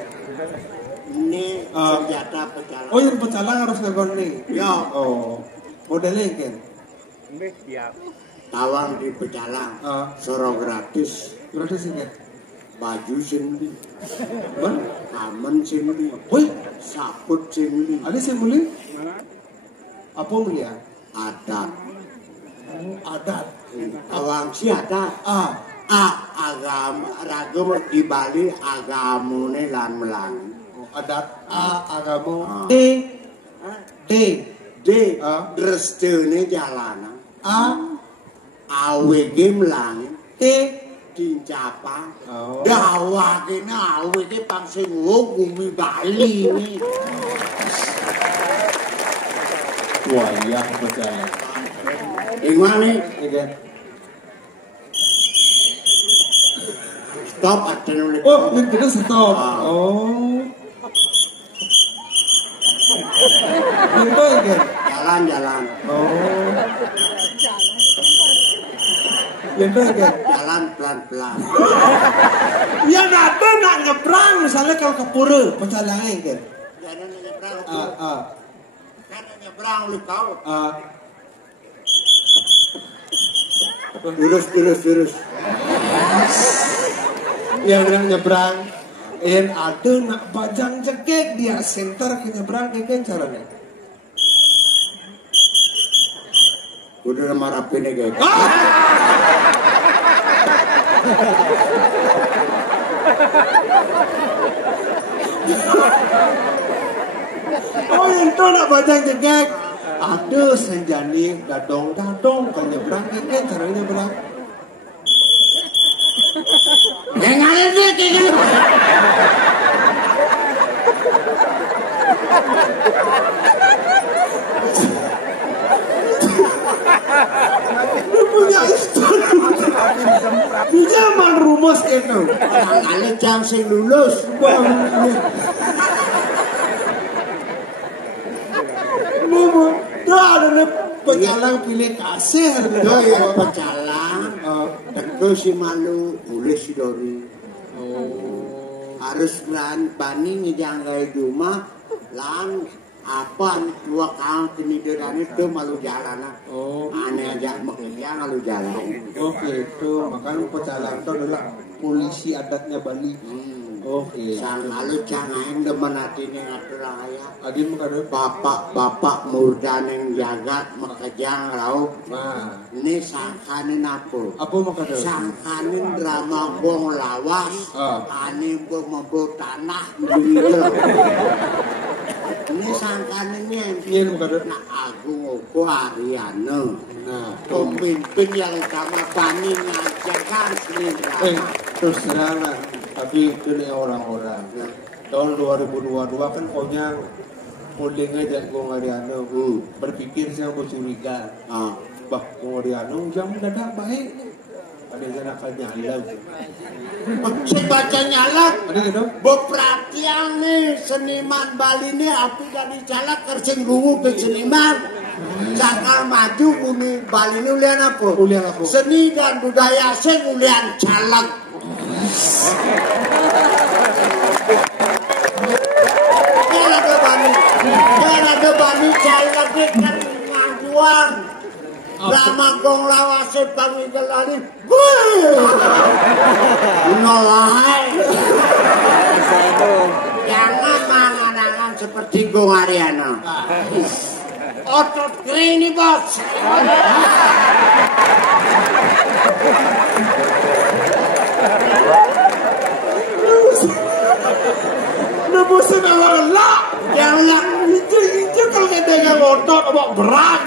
Ini senjata pecalang. Oh, yang pecalang harus ngekon nih. Ya, Oh, modelnya kan? tawang di pecalang. Soro gratis. Gratis enggak? Baju sendiri. Bang, Aman sendiri. woi, Saput sendiri. ada yang beli? Apa beli ya? Adat. Adat. Tawang si adat. Agama ragam di Bali agamune lan melang. Adat agama. D. D drestene jalanan. AWG melang. Dincapa. Dawa kene AWG pangsing bumi Bali ini. Wayang pecalang. Gimana? Iya. Stop ada nulis. Oh, itu stop. Oh. Itu enggak? Jalan. Oh. Itu enggak? Jalan pelan-pelan. Ya nada nak nyebrang misalnya kalau ke pura pecalangnya enggak? Jangan nyebrang. Kan nyebrang lu kau. Lurus. Yang nyebrang. Yang ada nak bajang cekek dia center ke nyebrang kan caranya. Udah marapin ya guys. Oh itu nak bajang cekek. Ada senjani dadong ke nyebrang kan caranya nyebrang. Jangan ini. Punya istana. Di zaman rumus itu. Orang jam sing lulus. Dah ada pecalang pilih kasih. Dah ya pecalang. Teko si malu, boleh si dori. Harus bani ngejanggai rumah, lan apa dua kang kenideran itu malu jalan. Aneh aja makanya malu jalan. Oke itu makanya pecalang itu adalah polisi adatnya Bali. Oke. Sang lalu jangan demen hati nih ngatur raya. Adi makanya Bapak murdan yang jagat makajang rauh. nah Ini sangkanin apa? apa makanya? Sangkanin drama bong lawas. Ani bong membawa tanah. Ini sangkaninnya. Iya makanya. Nak Agung Opo Ariano. Nah Pemimpin yang sama Bani ngajarkan seni drama. terus terang lah. Tapi itu nih orang-orang. Tahun 2022 kan konyang holding aja Gong Ariano berpikir saya mau curiga. Bah Gong Ariano jam dadak baik. Ada yang akan nyala. Baca nyala. Ada gitu? Beperhatian nih seniman Bali nih api dari jalan kerjeng gungu ke seniman. Jangan maju bumi Bali ini ulian apa? Ulian apa? Seni dan budaya sing ulian caleg. Ada bani caleg kan ngajuan. Drama gong lawase pangigelani. Nolai. Jangan mangan-mangan seperti Gong Ariano. Otot kering nih bos. Nebusin awal lah. Jangan Itu kalau kita nggak otot, apa berat.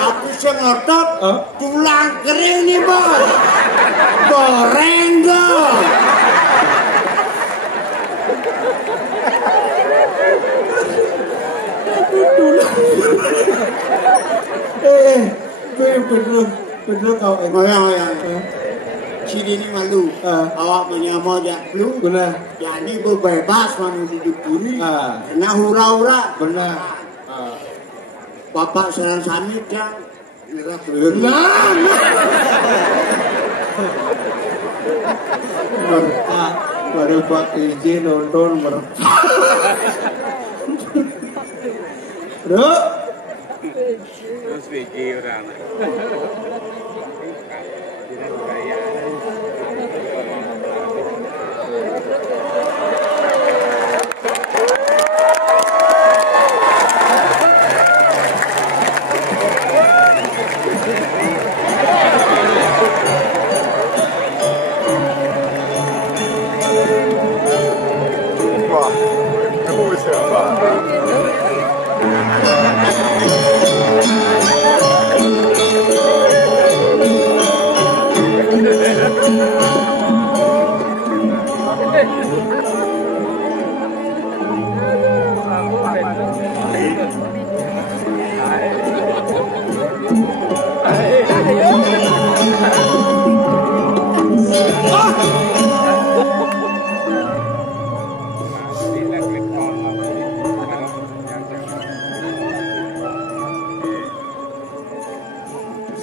aku sing otot tulang kering nih bos. Goreng dong. Bener kau Ngoyang. Sini ini malu. Awak punya mau jak flu. Benar. Jadi bebas mana hidup ini. Karena hura-hura. Benar. Bapak serang samit yang nira baru Pak izin nonton Bro. Terus Vicky orang.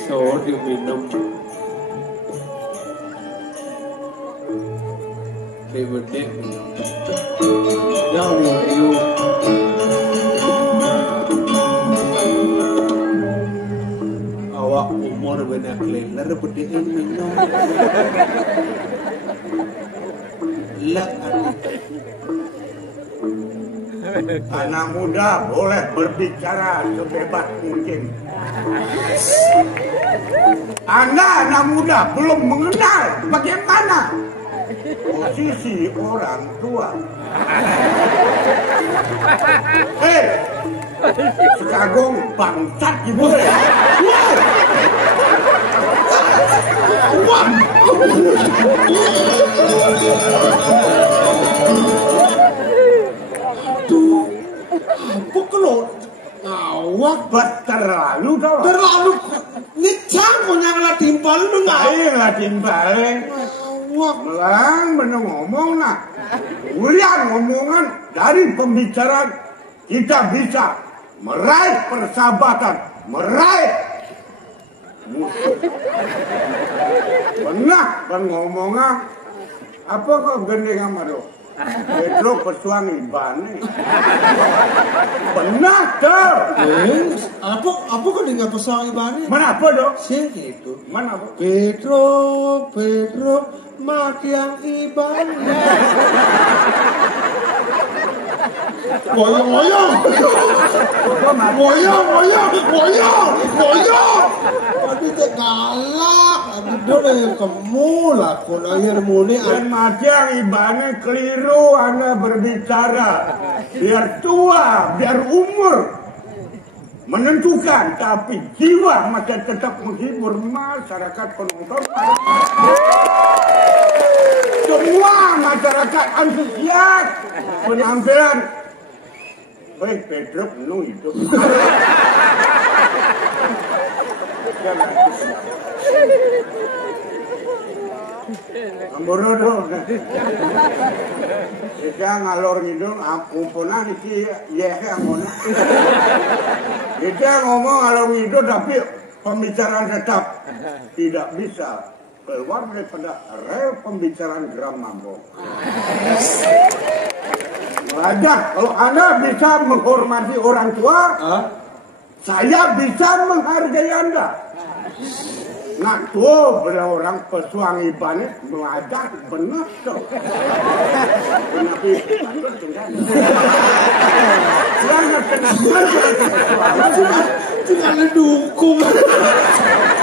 So diminum Bebede Yang review Awak umur benar leler bedein minum Lek Anak muda boleh berbicara sebebas mungkin. Anda anak muda belum mengenal bagaimana posisi orang tua. Sekagong bangsat gitu ya. Apa kalau ngawak Terlalu tau. terlalu ngecang punya ngela timpal lu nggak? Saya ngelatin balik. Ngawak Melang bener ngomong nak. Ulian ngomongan dari pembicaraan kita bisa meraih persahabatan, meraih musuh. Pernah kan ngomongnya apa kok gendeng sama do? Pedro pesuang ibane. Pernah tuh. apa kok dia nggak pesan ibarat? Mana apa do? Sih gitu. Mana apa? Pedro mati yang ibarat. Goyong. Aduh teh galak. Aduh dole kamu lah. Kalau akhir muni. Dan macam ibane keliru Anda berbicara. Biar tua, biar umur menentukan, tapi jiwa masih tetap menghibur masyarakat penonton. Semua masyarakat antusias penampilan. Baik Pedro penuh hidup. Amborodo. Kita ngalor ngidul umpunan iki ya amona. Kita ngomong ngalor ngidul tapi pembicaraan tetap tidak bisa keluar daripada rel pembicaraan Gram Mambo. Raja, kalau Anda bisa menghormati orang tua, saya bisa menghargai Anda. Nah tuh orang pesuang ibanet mengajak benar tuh. Jangan dukung.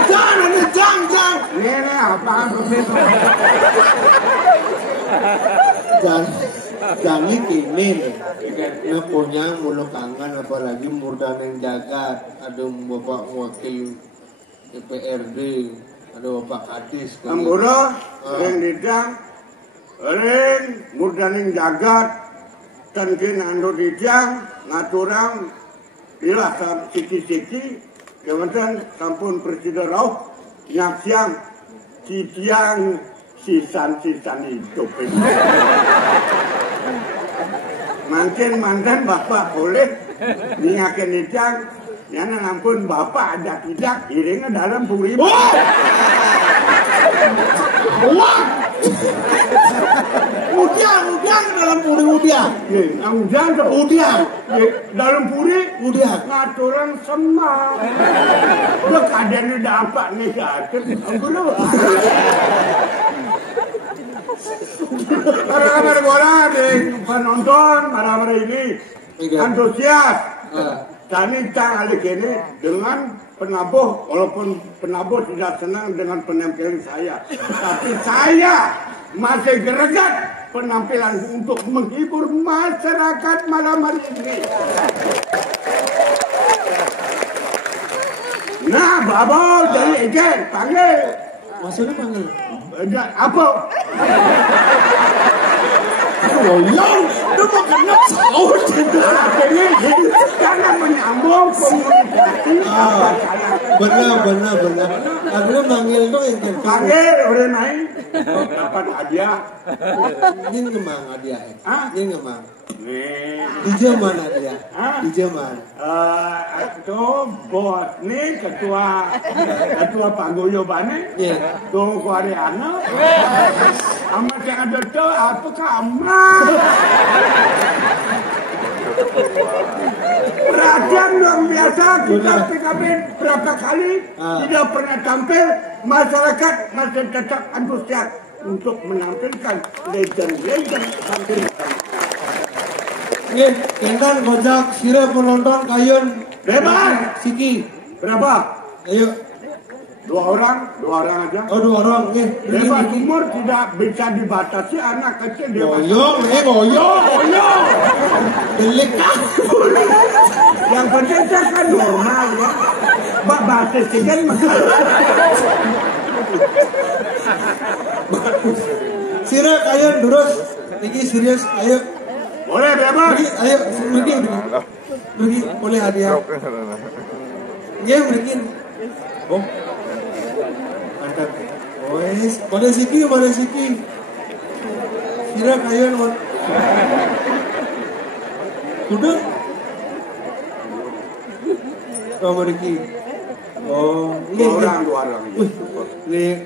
Jangan. Ini apaan begitu? Jangan ini. Nah punya mulu kangen apalagi murdan yang jagat. Ada bapak wakil DPRD, ada Bapak Kadis. Ambura, ring didang, ring mudaning jagat, dan kena ando didang, ngaturang, ilah siki-siki, kemudian sampun presiden rauh, nyaksiang, citiang, sisan-sisan hidup ini. Mungkin mantan bapak boleh niakin didang, yana ampun bapak ada tidak, iringnya dalam 10.000. Udiang dalam puri udiang. Udiang Dalam puri udiang. ngaturan semang. Lo keadaannya dapat nih gatur. Para kabar bola deh penonton para ini antusias. Kami kali ini dengan penabuh, walaupun penabuh tidak senang dengan penampilan saya, tapi saya masih greget penampilan untuk menghibur masyarakat malam hari ini. Nah, babau dari ikan panggil. Maksudnya panggil? Apa? Yang itu makannya sahur. Ini karena menyambung komunikasi. Benar. Aku manggil dong yang panggil orang lain. Dapat hadiah. Ini kemang hadiah. Ini kemang. Nih. Di zaman hadiah. Di zaman. Itu bos nih ketua paguyuban nih. Tuh Koreana. Amat yang ada tuh apa kamu? Perhatian luar biasa kita PKB berapa kali tidak pernah tampil, masyarakat masih tetap antusias untuk menampilkan legend tampil. Nih, kentan kocak sirap penonton kayun bebas. Siki Berapa? ayo 2 orang aja. oh 2 orang nih Bebas umur tidak bisa dibatasi, anak kecil dia boyong delik yang penting saya kan normal ya. Batas kan sirap kayun terus ini serius ayo boleh bebas. ayo pergi boleh hadiah ya bikin oh angkat wes pada siki sirap kayun udah Riki. Oh, ini 2 orang. Ini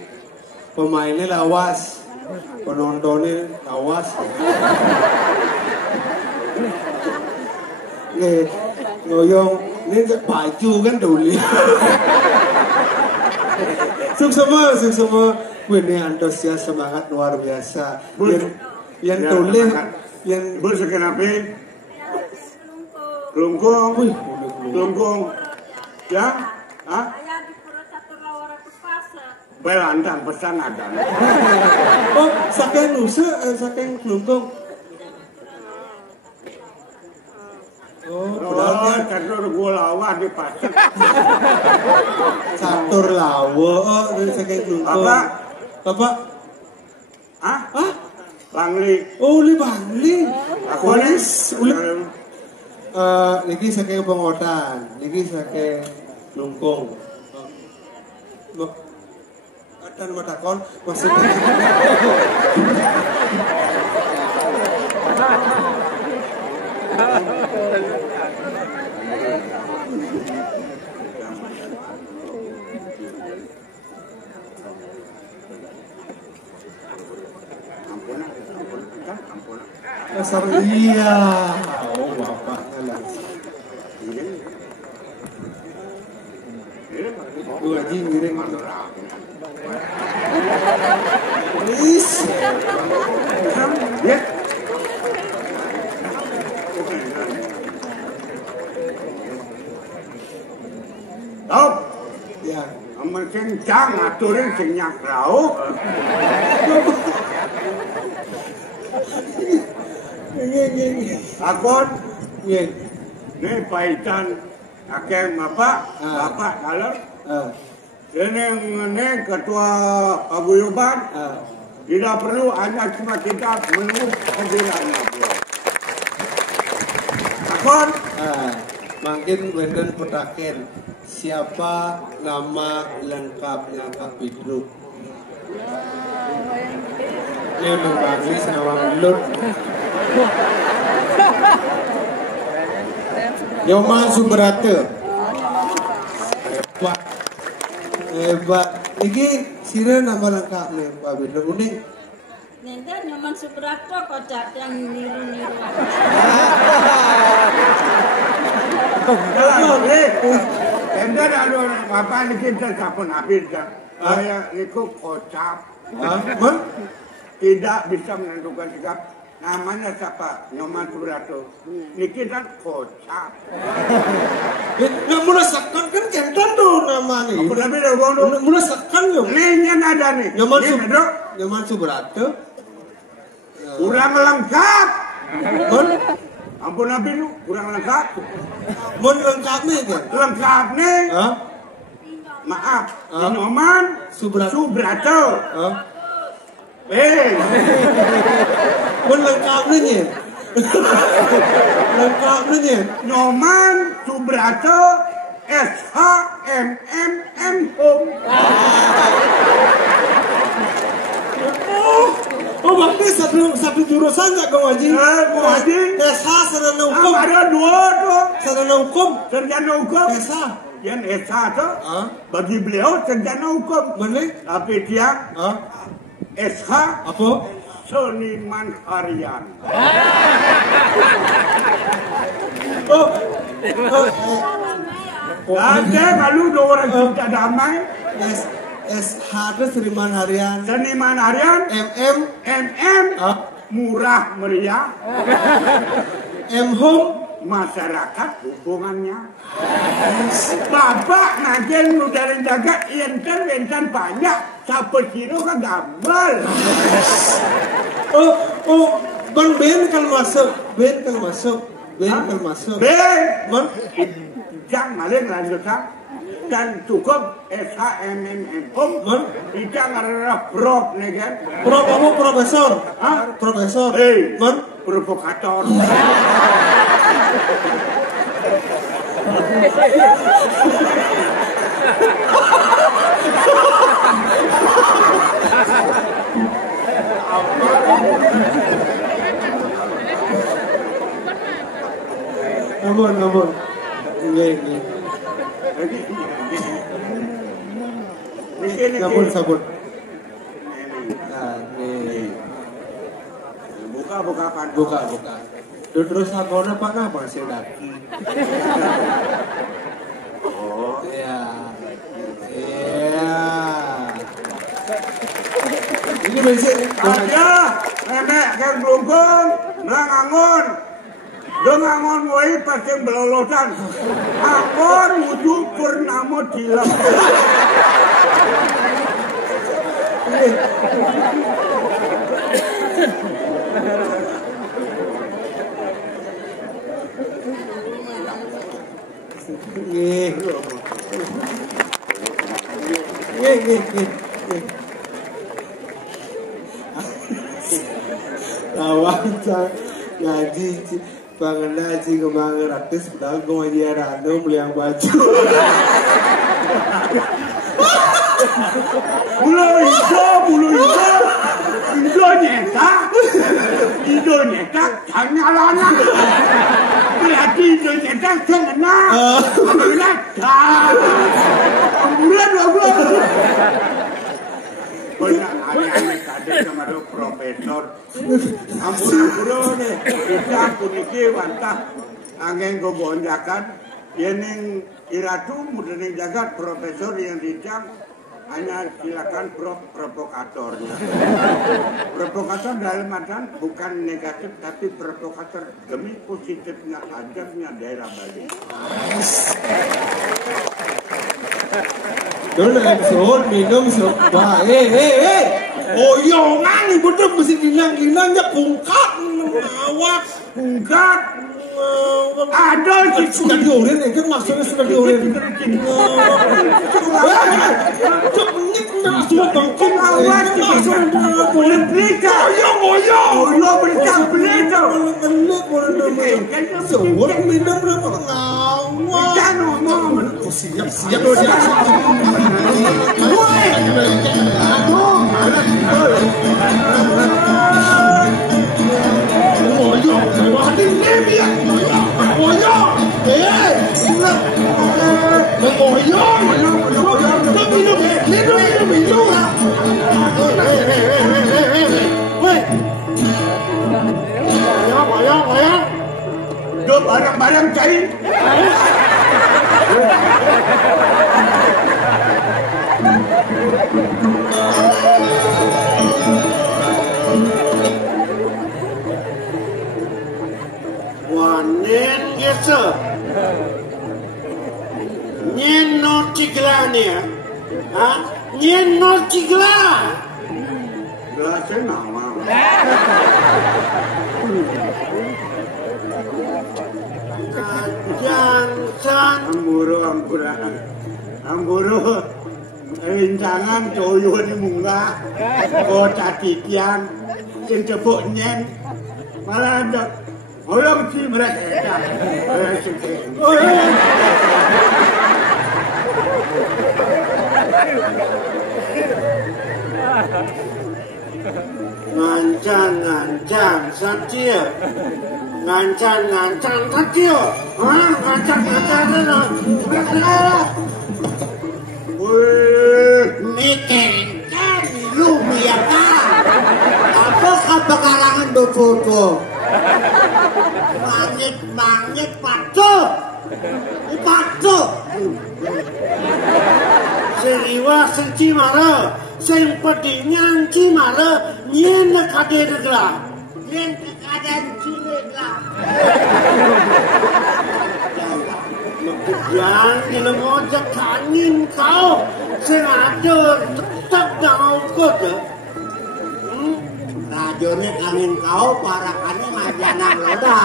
pemainnya lawas, penontonnya lawas. Nih, ngoyong, ini baju kan dulu. Sukses semua. Ini antusias semangat luar biasa. Yang tulis, yang bersekenapi, Lungkung. Ya? Hah? Saya di Pura Catur Lawara Pasar. Belantang pesan ada. Oh, saking nusa, saking Lungkung. Oh, catur gulawa di pasar. Catur lawa, dari saking Lungkung. Apa? Hah? Bangli. Oh, li Bangli. Aku niki saking Pengotan, niki saking Lungkung. Atan matakon maksudnya. Dasar iya. Oh, bapaknya langsung. Dua anjing giring. Please. Ya. Oh, Ya. amun kencang aturin sing nyakrau. Akon, Nggih. nih paitan akeh bapak dalam Ini ketua paguyuban tidak perlu hanya cuma kita menunggu kehadirannya. Takon? Mungkin Wenden putaken siapa nama lengkapnya Kak Bidruk? Ini udah bagus nama Lut. Nyoman Subrata. Hebat. Ini sira nama lengkapnya Pak Bidruk unik. Nenda Nyoman Subrata kocak yang niru-niru. Kalau Nenda ada apa ini kita kapan habis kan? Saya itu kocap. Tidak bisa menentukan sikap. Namanya siapa? Nyoman Subrata. Niki kan kocap. Nggak mulai sekan kan kentan tuh namanya. Mulai sekan tuh. Ini ada nih. Nyoman Subrata. Kurang lengkap. Ampun Nabi lu, kurang lengkap. Mun lengkap nih kan? Lengkap nih. Maaf, Nyoman Subrata. Mun lengkap nih. Lengkap nih. Nyoman Subrata SHMMM Home. Oh, berarti satu jurusan nggak Kang Haji? Haji. SH sarjana hukum. Ada dua tuh. Sarjana hukum. Sarjana hukum. SH. Yang SH tuh. Bagi beliau sarjana hukum. Mana? Tapi dia SH. Apa? Seniman harian. Ada kalau dua orang kita damai. SH itu seniman harian. Seniman harian. MM. Murah meriah. Home. Masyarakat hubungannya. Bapak nanti udah jaga enten banyak. Siapa kira kan gambar. Bang Ben kan masuk. Ben kan masuk. Jangan malah lanjutkan. Dan cukup SHMMM kita adalah prof nih kan. Prof apa profesor? Profesor. Provokator. Ampun. Ini. Sabun. Buka. Terus sakona Pak ngapa sih daki? Oh, iya. Ini basic. Aja, nenek kan belungkung, ngangon. Ngangon wae pakai belolotan. Akon wujud purnama dilap. Tawang ngaji pangenaji kemang artis padahal gue ngaji rando beli yang baju. Bulu hijau nyetak hanya lana. Berarti hijau nyetak kena. Bulan. Banyak anak-anak ada sama profesor. Ampun nih, kita puniki wantah angin gobonjakan. Yang iratu mudah jagat profesor yang dijang. Hanya silakan provokatornya. Provokator dalam artian bukan negatif tapi provokator demi positifnya ajarnya daerah Bali. Dulu episode minum soba. Oyongan betul mesti gilang-gilangnya pungkat awak. Ada sudah diurin ya kan maksudnya sudah diurin. Langsung bangkit lawan maksudnya boleh belica. Ngoyo belica. Seorang minum berapa ngawal. Jangan ngomong. Siap. Barang-barang cair. Wanen gesa. Nyen no cigla nih. Nyen no cigla. Gelasnya nama. Jangan Amburu rincangan coyo ni munggah kota titian sing cepuk nyen malah ada orang si mereka ngancang saja. Ngancang saja. Ngancang. Mikirin kan lu biar apa kebakarangan dodo mangit patuh seriwa senci mara sing pedingan ci mara nyen kade degla nyen kekadan cilegla yang dilengojak angin kau sing ada tetap dang ukut rajone angin kau parakannya ngajanang loda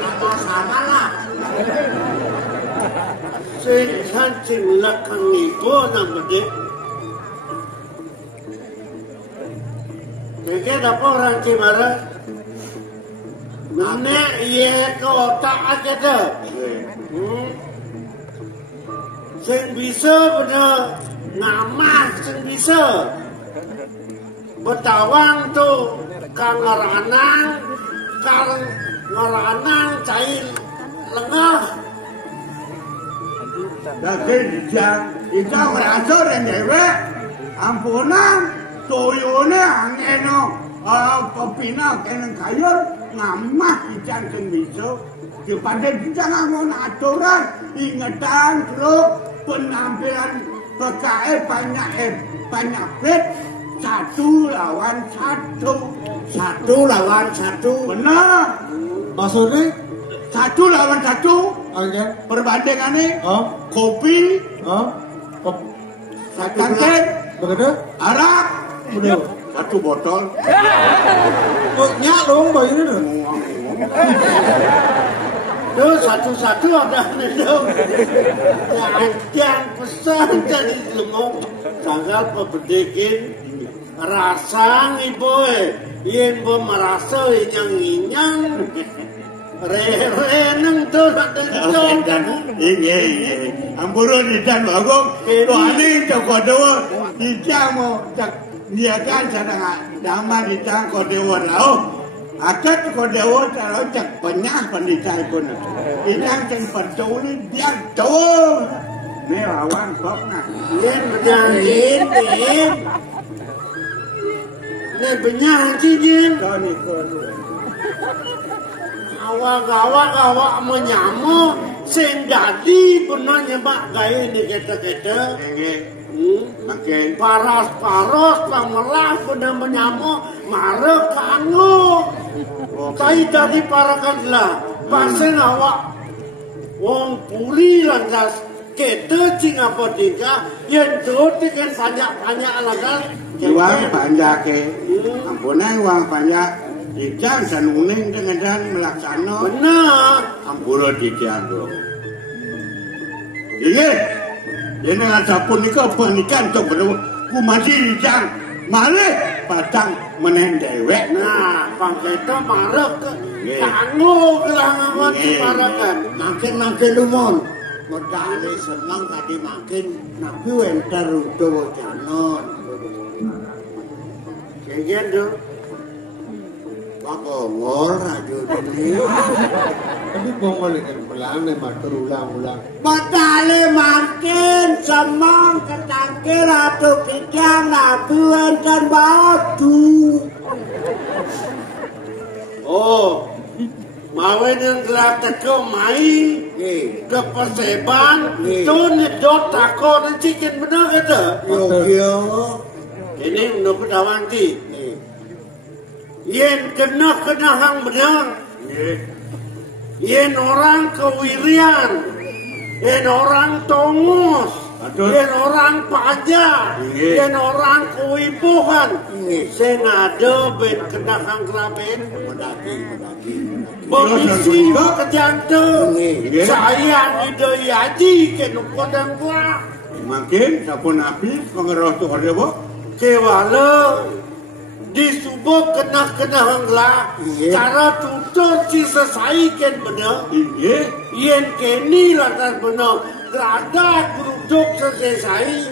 sama-sama lah sing sancing lakang ibu namanya kaya dapat orang cimara nek iya ke otak aja dah sing bisa bener ngamah sing bisa betawang tu kang ngaranang cair lengah daging ijang merasa dan dewe ampunan toyone angeno pepina kena kayur ngamah ijang sing bisa daripada ijang ngamon aturan ingatan terus penampilan PKL banyak bet 1 lawan 1 benar Maksudnya 1 lawan 1 aja perbandingannya kopi kantin begitu arak udah 1 botol nyak dong bayi ini tuh satu-satu ada dong yang pesan jadi lemong tanggal pebedikin rasang ibu yang merasa inyang re-reneng tuh iya amburu di dan bagong ini cokok dewa ijang mau dia kan sedang damai ijang kodewa lau akat kodewa kalau cek penyah pendicai pun ijang ceng perculi dia jauh ini lawan kok nak lên menyanyi lên penyanyi din kau ni kau awak menyamu sing dadi pernah nyebak gaya ini kita makin paras pamelah pernah menyamu marah kangu kai tadi parakan lah pasien awak wong puri lantas kita cing apa tingkah yang tuh banyak alasan uang banyak ke ampunan uang banyak Dijang sanuning dengan melaksana. Benar. Ampura dijang dong. Iya. Ini ada pun nika panikan tok bener. Ku mandi dijang. Male padang menen dewek. Nah, pangketa marek ke. Kanggo gelangan dimarakan. Makin lumon. Modale seneng tadi makin nabi wenter Udawa Janon. Kaya do. Pakongol aja ini. Tapi pongol kan pelan matur ulang-ulang. Modale makin semang ketangkir atau kijang nabi wenter batu. Oh. Mawen yang telah teko mai ke perseban itu nyedot tako dan cikin benar kata. Yo. Ini menurut pedawanti. Yen kena hang benar. Yen orang kewirian. Yen orang tongus. Yen orang pajak. Yen orang kewibuhan. Sen ada ben kena hang kelaben. Mendaki. Polisi ke jantung. Saya ngidoi haji ke nukodang gua. Makin sapun api pengeroh tu kerja Kewala disubuh kena hangla. Cara tutur si sesai ken bener. Yen keni latar bener. Gerada geruduk sesai.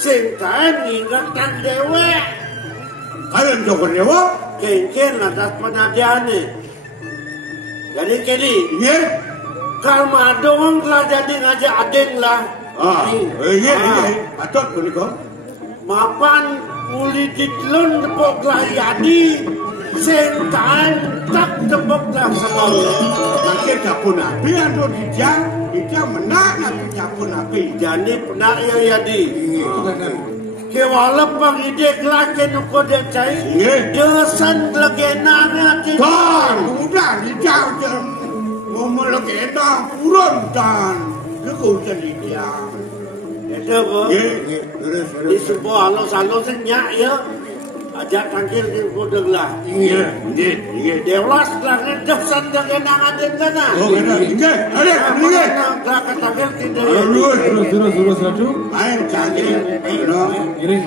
Sengkan ingatan dewek. Kalian tu kerja Ken latar penadiane. Jadi kini, kalau ada orang telah jadi ngajak aden lah. Iya. Patut tu ni kau. Mapan politik lun tepuk lah jadi. Sengkan tak tepuk lah sama. Makin sapun api ando dijang menang nak sapun api. Jadi pernah ya jadi. Kewala pangide lagi nuko dia cai. Desan legenanya ti. Kan, udah dijang je. Mau legenda urun kan. Leku jadi dijang. Itu apa? Di sebuah alos-alos senyak ya. Ajak tangkil di kudeng lah. Iya. Dewas lah desan legenanya aden kana. Oh kena. Ada. Dah tangkil tidak. Terus. Main canggih. Iring.